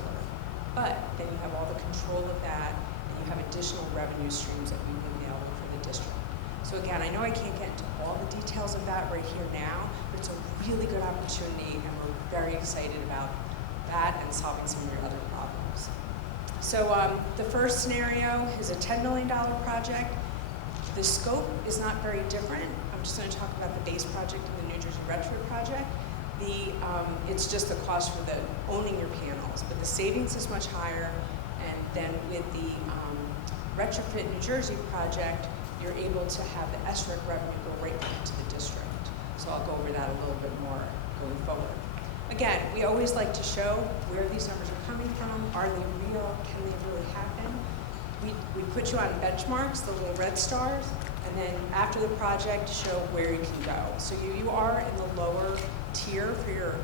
but then you have all the control of that, and you have a additional revenue streams that we've been available for the district. So again, I know I can't get into all the details of that right here now, but it's a really good opportunity, and we're very excited about that and solving some of your other problems. So the first scenario is a $10 million project. The scope is not very different. I'm just going to talk about the base project and the New Jersey retrofit project. It's just the cost for the owning your panels, but the savings is much higher. And then with the retrofit New Jersey project, you're able to have the SREC revenue go right back to the district. So I'll go over that a little bit more going forward. Again, we always like to show where these numbers are coming from. Are they real? Can they really happen? We put you on benchmarks, the little red stars, and then after the project, show where you can go. So you are in the lower tier for your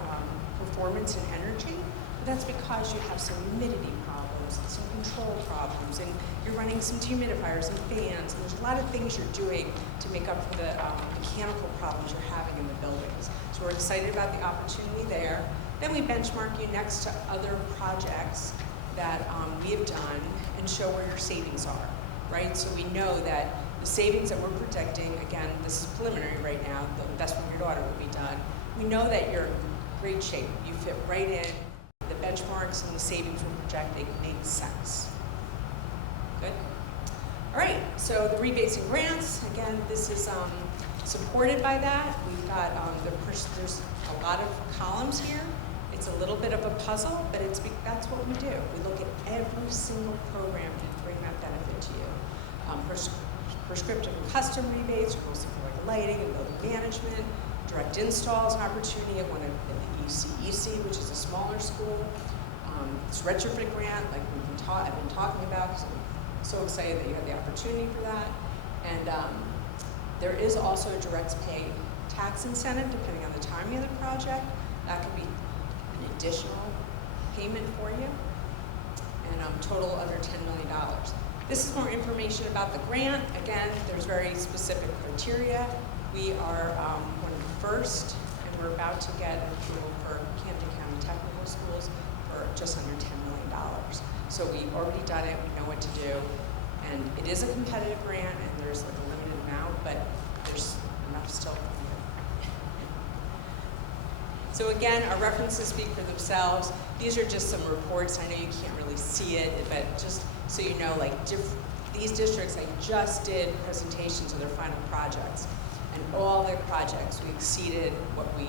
performance and energy, but that's because you have some humidity problems, some control problems, and you're running some dehumidifiers and fans, and there's a lot of things you're doing to make up for the mechanical problems you're having in the buildings. So we're excited about the opportunity there. Then we benchmark you next to other projects that we have done and show where your savings are, right? So we know that the savings that we're projecting, again, this is preliminary right now, the investment of your daughter will be done. We know that you're in great shape. You fit right in. The benchmarks and the savings we're projecting make sense. Good? All right, so the rebates and grants, again, this is supported by that. We've got, there's a lot of columns here. It's a little bit of a puzzle, but that's what we do. We look at every single program and bring that benefit to you. Prescriptive and custom rebates, rules for like lighting and building management, direct installs and opportunity at one of the ECEC, which is a smaller school. This retrofit grant, like I've been talking about, because I'm so excited that you have the opportunity for that. And there is also a direct pay tax incentive, depending on the timing of the project. That could be an additional payment for you, and total under $10 million. This is more information about the grant. Again, there's very specific criteria. We are one of the first, and we're about to get an approval for Camden County Technical Schools for just under $10 million. So we've already done it, we know what to do, and it is a competitive grant, and there's like a limited amount, but there's enough still. So again, our references speak for themselves. These are just some reports. I know you can't really see it, but just so you know, like these districts, I just did presentations of their final projects, and all their projects, we exceeded what we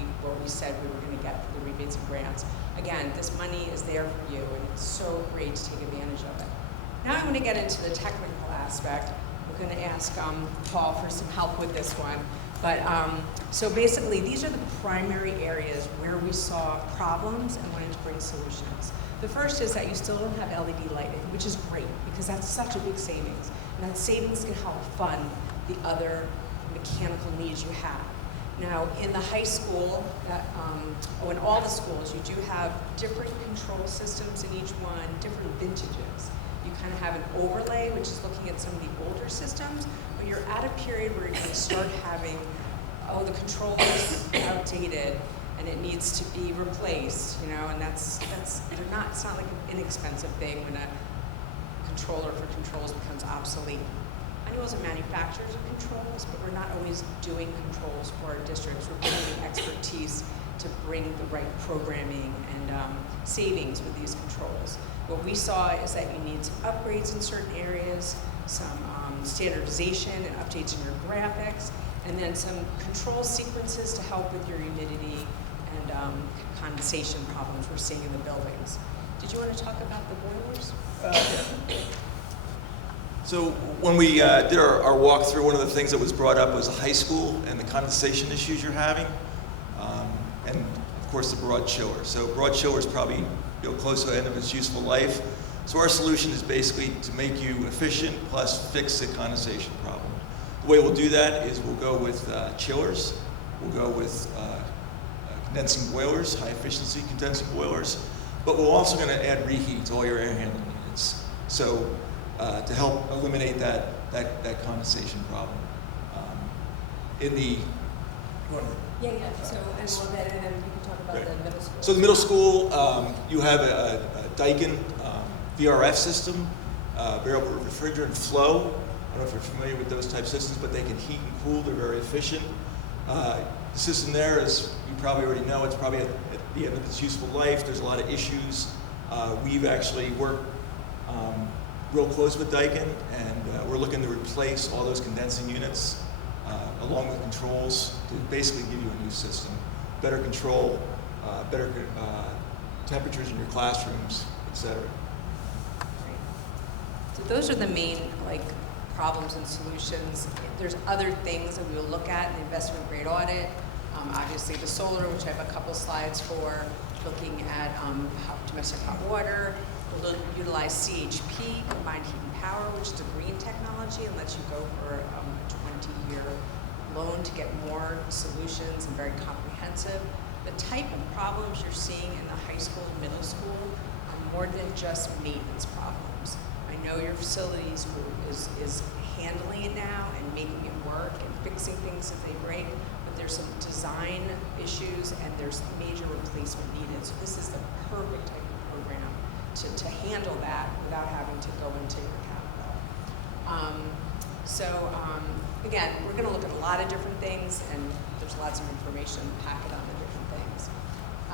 said we were going to get for the rebates and grants. Again, this money is there for you, and it's so great to take advantage of it. Now I'm going to get into the technical aspect. We're going to ask Paul for some help with this one. But so basically, these are the primary areas where we saw problems and wanted to bring solutions. The first is that you still don't have LED lighting, which is great because that's such a big savings. And that savings can help fund the other mechanical needs you have. Now, in the high school, in all the schools, you do have different control systems in each one, different vintages. You kind of have an overlay, which is looking at some of the older systems, but you're at a period where you're going to start having, the control is outdated and it needs to be replaced, and it's not like an inexpensive thing when a controller for controls becomes obsolete. Honeywell's a manufacturer of controls, but we're not always doing controls for our districts. We're bringing expertise to bring the right programming and savings with these controls. What we saw is that you need some upgrades in certain areas, some standardization and updates in your graphics, and then some control sequences to help with your humidity and condensation problems we're seeing in the buildings. Did you want to talk about the boilers? Yeah. So when we did our walkthrough, one of the things that was brought up was the high school and the condensation issues you're having, and of course the broad chiller. So broad chiller is probably close to the end of its useful life. So our solution is basically to make you efficient plus fix the condensation problem. The way we'll do that is we'll go with chillers, we'll go with condensing boilers, high efficiency condensing boilers, but we're also going to add reheat to all your air handling units. So to help eliminate that condensation problem. In the So and then we can talk about the middle school. So the middle school, you have a Daikin VRF system. variable refrigerant flow. I don't know if you're familiar with those type systems, but they can heat and cool. They're very efficient. The system there, as you probably already know, it's probably at the end of its useful life. There's a lot of issues. We've actually worked real close with Daikin, and we're looking to replace all those condensing units along with controls to basically give you a new system. Better control, better temperatures in your classrooms, etc. So those are the main problems and solutions. There's other things that we will look at in the investment grade audit. Obviously the solar, which I have a couple slides for, looking at domestic hot water. We'll utilize CHP, combined heat and power, which is a green technology and lets you go for a 20-year loan to get more solutions and very comprehensive. The type of problems you're seeing in the high school and middle school are more than just maintenance problems. I know your facilities group is handling it now and making it work and fixing things if they break, but there's some design issues and there's major replacement needed. So this is the perfect type of program to handle that without having to go into your capital. Again, we're going to look at a lot of different things, and there's lots of information in the packet on the different things.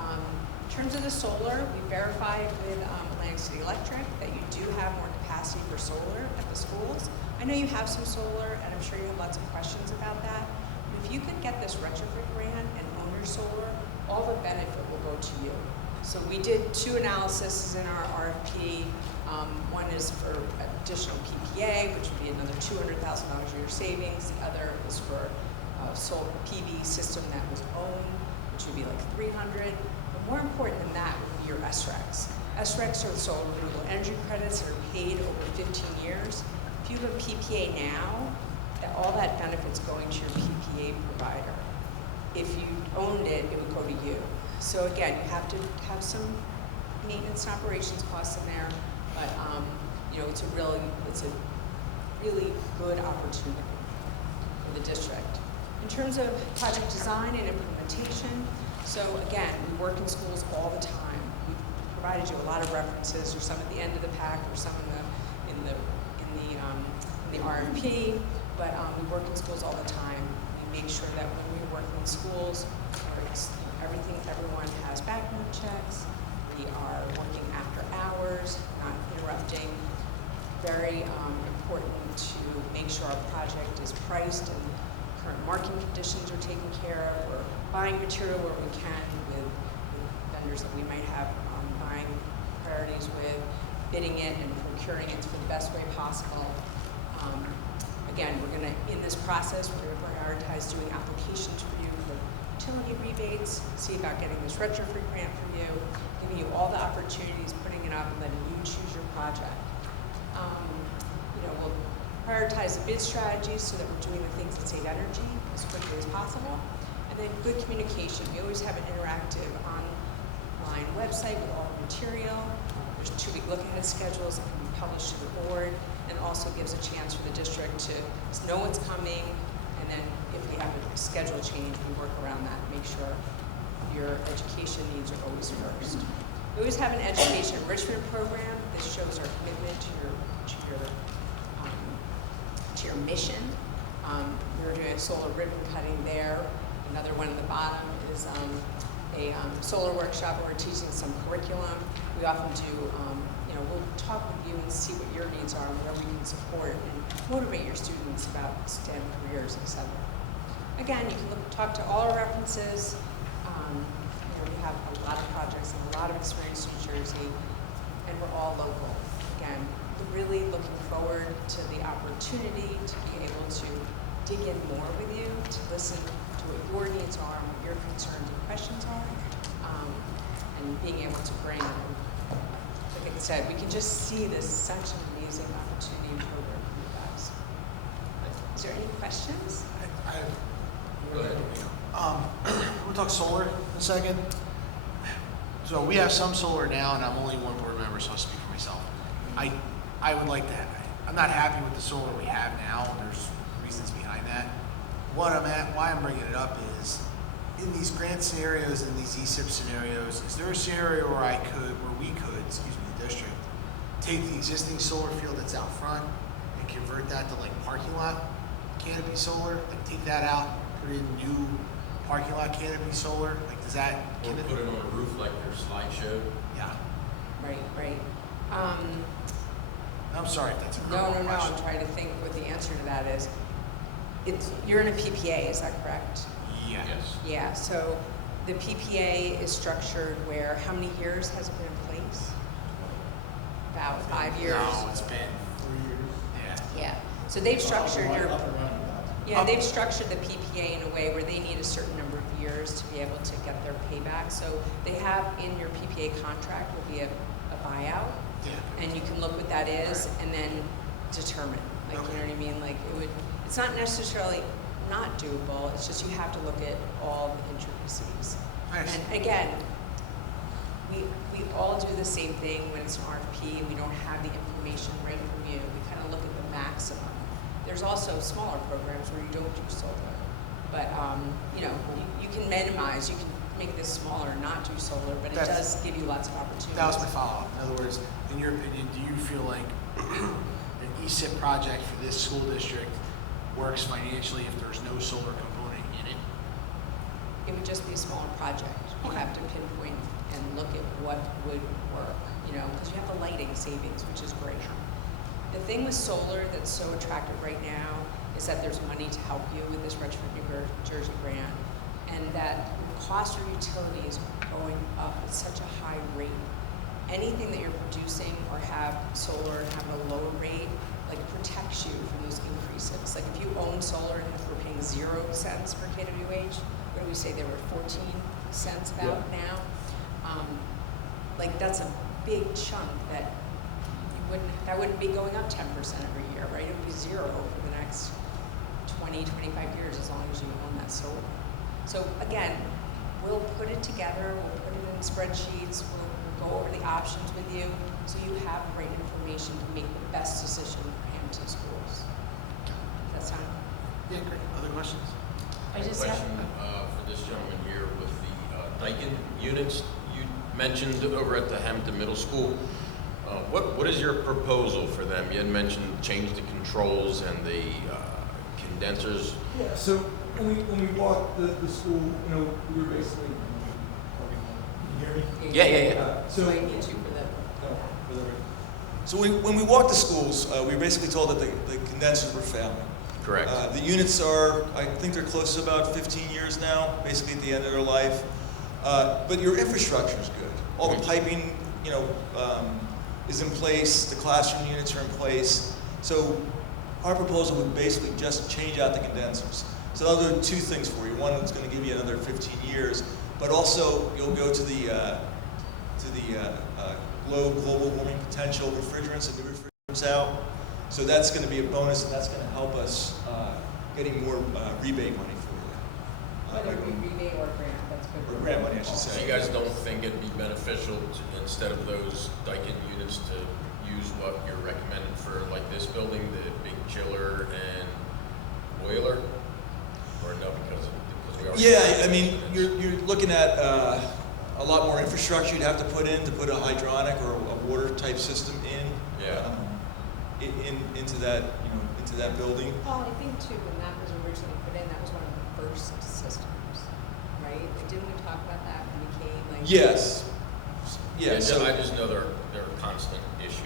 In terms of the solar, we verified with Atlantic City Electric that you do have more capacity for solar at the schools. I know you have some solar, and I'm sure you have lots of questions about that. But if you could get this retrofit grant and own your solar, all the benefit will go to you. So we did 2 analyses in our RFP. One is for additional PPA, which would be another $200,000 a year savings. The other is for a solar PV system that was owned, which would be like $300,000. But more important than that would be your SRECs. SRECs are the solar renewable energy credits that are paid over 15 years. If you have a PPA now, all that benefit's going to your PPA provider. If you owned it, it would go to you. So again, you have to have some maintenance and operations costs in there, but it's a really good opportunity for the district. In terms of project design and implementation, so again, we work in schools all the time. We've provided you a lot of references, or some at the end of the pack, or some in the RFP, but we work in schools all the time. We make sure that when we're working in schools, everyone has background checks. We are working after hours, not interrupting. Very important to make sure our project is priced and current market conditions are taken care of. We're buying material where we can with vendors that we might have buying priorities with, bidding it and procuring it for the best way possible. Again, in this process, we're going to prioritize doing applications for you for utility rebates, see about getting this retrofit grant for you, giving you all the opportunities, putting it up, and letting you choose your project. We'll prioritize the bid strategies so that we're doing the things that save energy as quickly as possible. And then good communication. We always have an interactive online website with all the material. There's 2-week look-ahead schedules that can be published to the board, and also gives a chance for the district to know what's coming, and then if we have a schedule change, we work around that, make sure your education needs are always first. We always have an education enrichment program. This shows our commitment to your mission. We're doing a solar ribbon cutting there. Another one at the bottom is a solar workshop where we're teaching some curriculum. We often do, we'll talk with you and see what your needs are and where we can support and motivate your students about STEM careers, etc. Again, you can talk to all our references. We have a lot of projects and a lot of experience in New Jersey, and we're all local. Again, we're really looking forward to the opportunity to be able to dig in more with you, to listen to what your needs are, what your concerns and questions are, and being able to bring, like I said, we can just see this such an amazing opportunity and program for you guys. Is there any questions? Go ahead. We'll talk solar in a second. So we have some solar now, and I'm only one board member, so I'll speak for myself. I would like to have, I'm not happy with the solar we have now, and there's reasons behind that. Why I'm bringing it up is, in these grant scenarios and these ESIP scenarios, is there a scenario where the district, take the existing solar field that's out front and convert that to like parking lot canopy solar? Like take that out, put in new parking lot canopy solar? Like does that? Or put it on a roof like their slideshow? Yeah. Right. I'm sorry if that's a No, question. I'm trying to think what the answer to that is. You're in a PPA, is that correct? Yes. Yeah, so the PPA is structured where, how many years has it been in place? About 5 years? No, it's been 3 years. Yeah, so they've structured your, Up and running. yeah, they've structured the PPA in a way where they need a certain number of years to be able to get their payback. So they have in your PPA contract will be a buyout, and you can look what that is and then determine. Like, you know what I mean? Like it's not necessarily not doable, it's just you have to look at all the intricacies. Nice. And again, we all do the same thing when it's an RFP and we don't have the information right from you. We kind of look at the maximum. There's also smaller programs where you don't do solar, but you know, you can minimize, you can make this smaller and not do solar, but it does give you lots of opportunities. That was my follow-up. In other words, in your opinion, do you feel like an ESIP project for this school district works financially if there's no solar component in it? It would just be a smaller project. You have to pinpoint and look at what would work, you know, because you have the lighting savings, which is great. The thing with solar that's so attractive right now is that there's money to help you with this Retrofit New Jersey grant, and that the cost of utilities are going up at such a high rate. Anything that you're producing or have solar and have a lower rate, like protects you from those increases. Like if you own solar and we're paying 0 cents per kWh, what do we say, they were 14 cents about now? Like that's a big chunk that wouldn't be going up 10% every year, right? It would be 0 for the next 20, 25 years as long as you own that solar. So again, we'll put it together, we'll put it in spreadsheets, we'll go over the options with you so you have the right information to make the best decision for Hammonton schools. That's time. Yeah, great. Other questions? I just Question for this gentleman here with the Daikin units you mentioned over at the Hammonton Middle School. What is your proposal for them? You had mentioned change the controls and the condensers. Yeah, so when we walked the school, you know, we were basically, can you hear me? Yeah. So, I need you for that. So when we walked the schools, we were basically told that the condensers were failing. Correct. The units are, I think they're close to about 15 years now, basically at the end of their life. But your infrastructure is good. All the piping, you know, is in place. The classroom units are in place. So our proposal would basically just change out the condensers. So that'll do 2 things for you. One, it's going to give you another 15 years, but also you'll go to the global warming potential refrigerants and new refrigerants out. So that's going to be a bonus, and that's going to help us getting more rebate money for you. Whether it be rebate or grant, that's good. Or grant money, I should So say. you guys don't think it'd be beneficial to, instead of those Daikin units, to use what you're recommending for like this building, the big chiller and boiler? Or no, because we already Yeah, I mean, you're looking at a lot more infrastructure you'd have to put a hydronic or a water type system in. Yeah. Into that, you know, into that building. Paul, I think too, when that was originally put in, that was one of the first systems, right? Like, didn't we talk about that when we came, like? Yes. Yeah, So I just know they're a constant issue,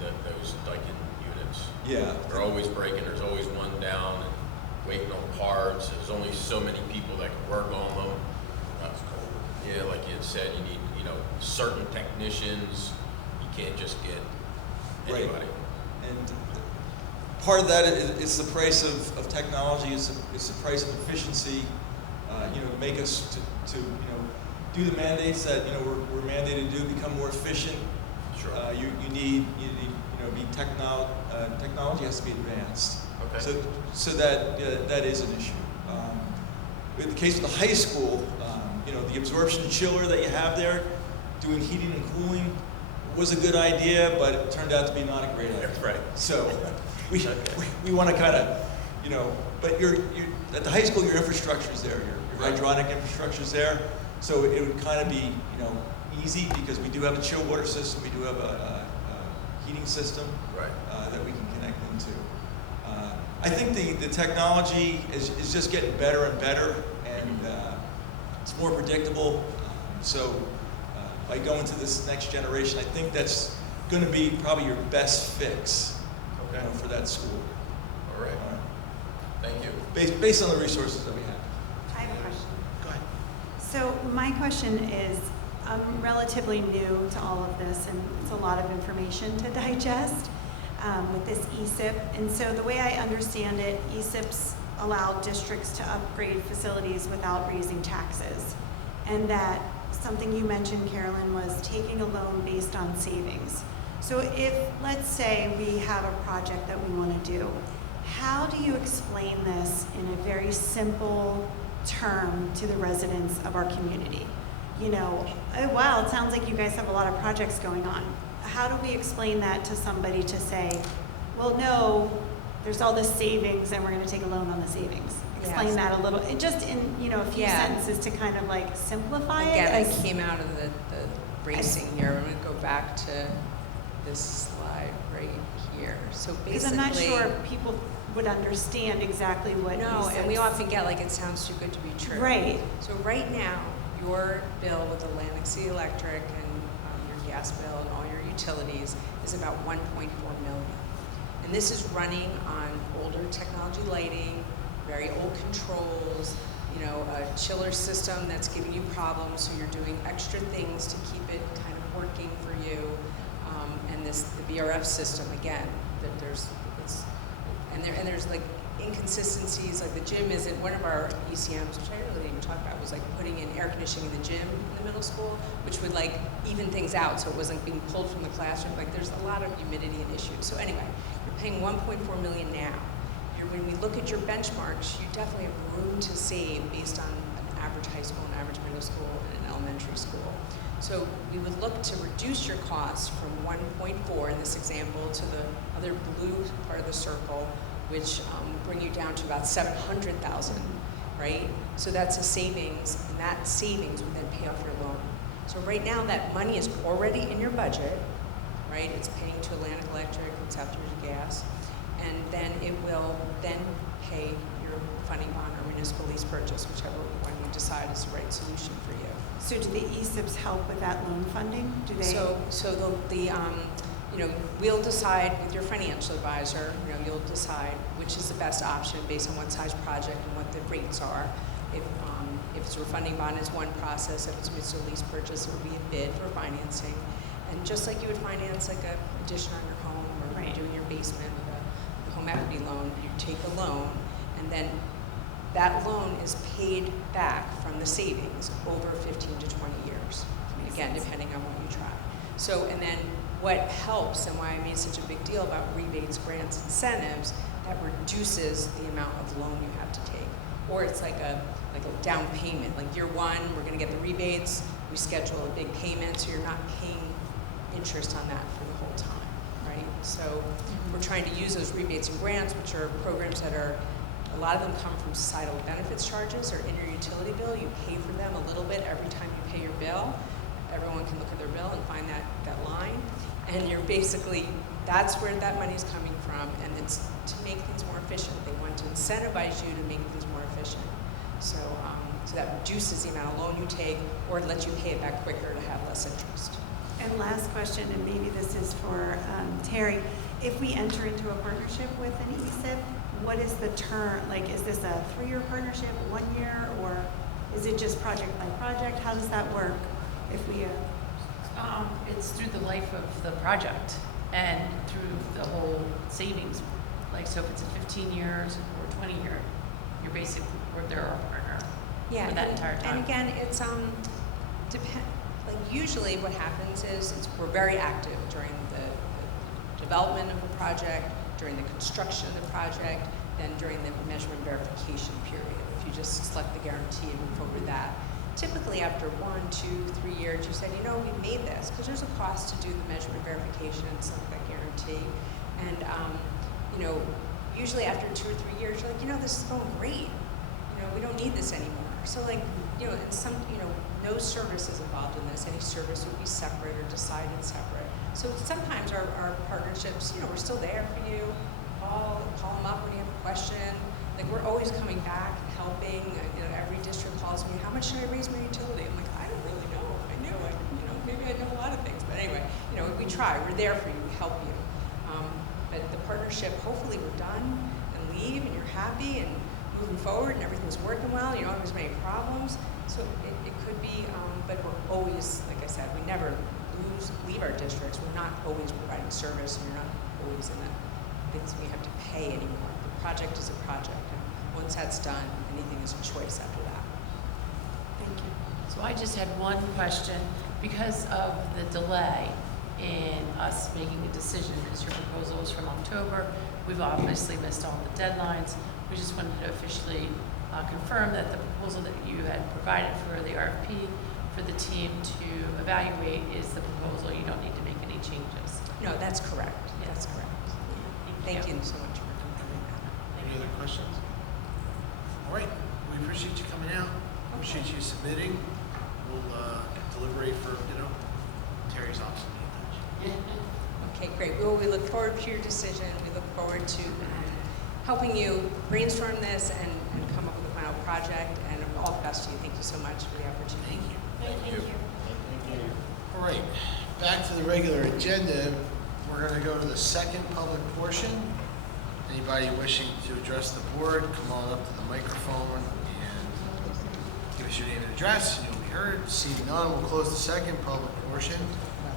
those Daikin units. Yeah. They're always breaking, there's always one down and waiting on parts. There's only so many people that can work on them. That's cool. Yeah, like you had said, you need, you know, certain technicians. You can't just get anybody. And part of that is the price of technology, it's the price of efficiency, you know, make us to you know, do the mandates that, you know, we're mandated to do, become more efficient. Sure. You need, you know, technology has to be advanced. Okay. So that is an issue. In the case of the high school, you know, the absorption chiller that you have there, doing heating and cooling, was a good idea, but it turned out to be not a great idea. Right. So we want to kind of, you know, but you're at the high school, your infrastructure is there, your hydronic infrastructure is there, so it would kind of be, you know, easy because we do have a chill water system, we do have a heating system Right. that we can connect into. I think the technology is just getting better and better, and it's more predictable. So by going to this next generation, I think that's going to be probably your best fix for that school. All right. Thank you. Based on the resources that we have. I have a question. Go ahead. So my question is, I'm relatively new to all of this, and it's a lot of information to digest with this ESIP. And so the way I understand it, ESIPs allow districts to upgrade facilities without raising taxes. And that something you mentioned, Carolyn, was taking a loan based on savings. So if, let's say, we have a project that we want to do, how do you explain this in a very simple term to the residents of our community? You know, oh, wow, it sounds like you guys have a lot of projects going on. How do we explain that to somebody to say, well, no, there's all this savings and we're going to take a loan on the savings? Explain Yes. that a little, just in, you know, a few Yeah. sentences to kind of like simplify Again, it. I came out of the racing here. I'm going to go back to this slide right here. So basically, Because I'm not sure people would understand exactly what No, you and we said. often get like it sounds too good to be true. Right. So right now, your bill with Atlantic City Electric and your gas bill and all your utilities is about 1.4 million. And this is running on older technology lighting, very old controls, you know, a chiller system that's giving you problems, so you're doing extra things to keep it kind of working for you. And the BRF system, again, that there's like inconsistencies, like the gym isn't, one of our ECMs, which I really didn't even talk about, was like putting in air conditioning in the gym in the middle school, which would like even things out so it wasn't being pulled from the classroom. Like there's a lot of humidity and issues. So anyway, you're paying 1.4 million now. When we look at your benchmarks, you definitely have room to save based on an average high school, an average middle school, and an elementary school. So we would look to reduce your costs from 1.4 in this example to the other blue part of the circle, which would bring you down to about 700,000, right? So that's a savings, and that savings would then pay off your loan. So right now, that money is already in your budget, right? It's paying to Atlantic Electric, it's after your gas, and then it will then pay your funding bond or municipal lease purchase, whichever one you decide is the right solution for you. So do the ESIPs help with that loan funding? Do they? So you know, we'll decide with your financial advisor, you know, you'll decide which is the best option based on what size project and what the rates are. If it's a refunding bond, it's one process. If it's municipal lease purchase, it would be a bid for financing. And just like you would finance like a addition on your home or Right. doing your basement with a home equity loan, you take a loan and then that loan is paid back from the savings over 15 to 20 years. Again, depending on what you try. So, and then what helps and why I made such a big deal about rebates, grants, incentives, that reduces the amount of loan you have to take. Or it's like a down payment. Like year one, we're gonna get the rebates, we schedule a big payment, so you're not paying interest on that for the whole time, right? So we're trying to use those rebates and grants, which are programs that are, a lot of them come from societal benefits charges or in your utility bill. You pay for them a little bit every time you pay your bill. Everyone can look at their bill and find that line. And you're basically, that's where that money's coming from, and it's to make things more efficient. They want to incentivize you to make things more efficient. So, so that reduces the amount of loan you take, or it lets you pay it back quicker to have less interest. And last question, and maybe this is for Terry. If we enter into a partnership with an ESIP, what is the term? Like, is this a 3-year partnership, 1 year, or is it just project by project? How does that work? If we It's through the life of the project and through the whole savings. Like, so if it's a 15 years or 20 year, you're basically, they're our partner for that entire time. And again, it's like usually what happens is we're very active during the development of the project, during the construction of the project, then during the measurement verification period. If you just select the guarantee and move over that. Typically after 1, 2, 3 years, you said, you know, we made this, because there's a cost to do the measurement verification and select that guarantee. And, you know, usually after 2 or 3 years, you're like, you know, this is going great. You know, we don't need this anymore. So like, you know, and some, you know, no service is involved in this. Any service would be separate or decided separate. So sometimes our partnerships, you know, we're still there for you. Call them up when you have a question. Like, we're always coming back and helping. You know, every district calls me, how much should I raise my utility? I'm like, I don't really know. I know, you know, maybe I know a lot of things. But anyway, you know, we try. We're there for you. We help you. But the partnership, hopefully we're done and leave and you're happy and moving forward and everything's working well. You don't have as many problems. So it could be, but we're always, like I said, we never leave our districts. We're not always providing service. And you're not always in that things we have to pay anymore. The project is a project. And once that's done, anything is a choice after that. Thank you. So I just had one question. Because of the delay in us making a decision, because your proposal was from October, we've obviously missed all the deadlines. We just wanted to officially confirm that the proposal that you had provided for the RFP for the team to evaluate is the proposal. You don't need to make any changes. No, that's correct. That's correct. Thank you so much for doing that. Any other questions? All right, we appreciate you coming out. Appreciate you submitting. We'll deliberate for, you know, Terry's office. Okay, great. Well, we look forward to your decision. We look forward to helping you brainstorm this and come up with a final project. And all the best to you. Thank you so much for the opportunity. Thank you. All right, back to the regular agenda. We're going to go to the second public portion. Anybody wishing to address the board, come on up to the microphone and give us your name and address, and you'll be heard. Seeing none, we'll close the second public portion.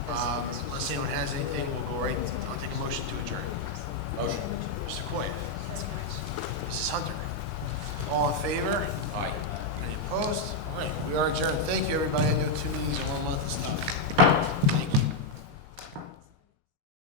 Unless anyone has anything, we'll go right. I'll take a motion to adjourn. Motion. Mr. Coy. Mrs. Hunter. All in favor? Aye. Any opposed? All right, we are adjourned. Thank you, everybody. I know 2 meetings in 1 month is tough.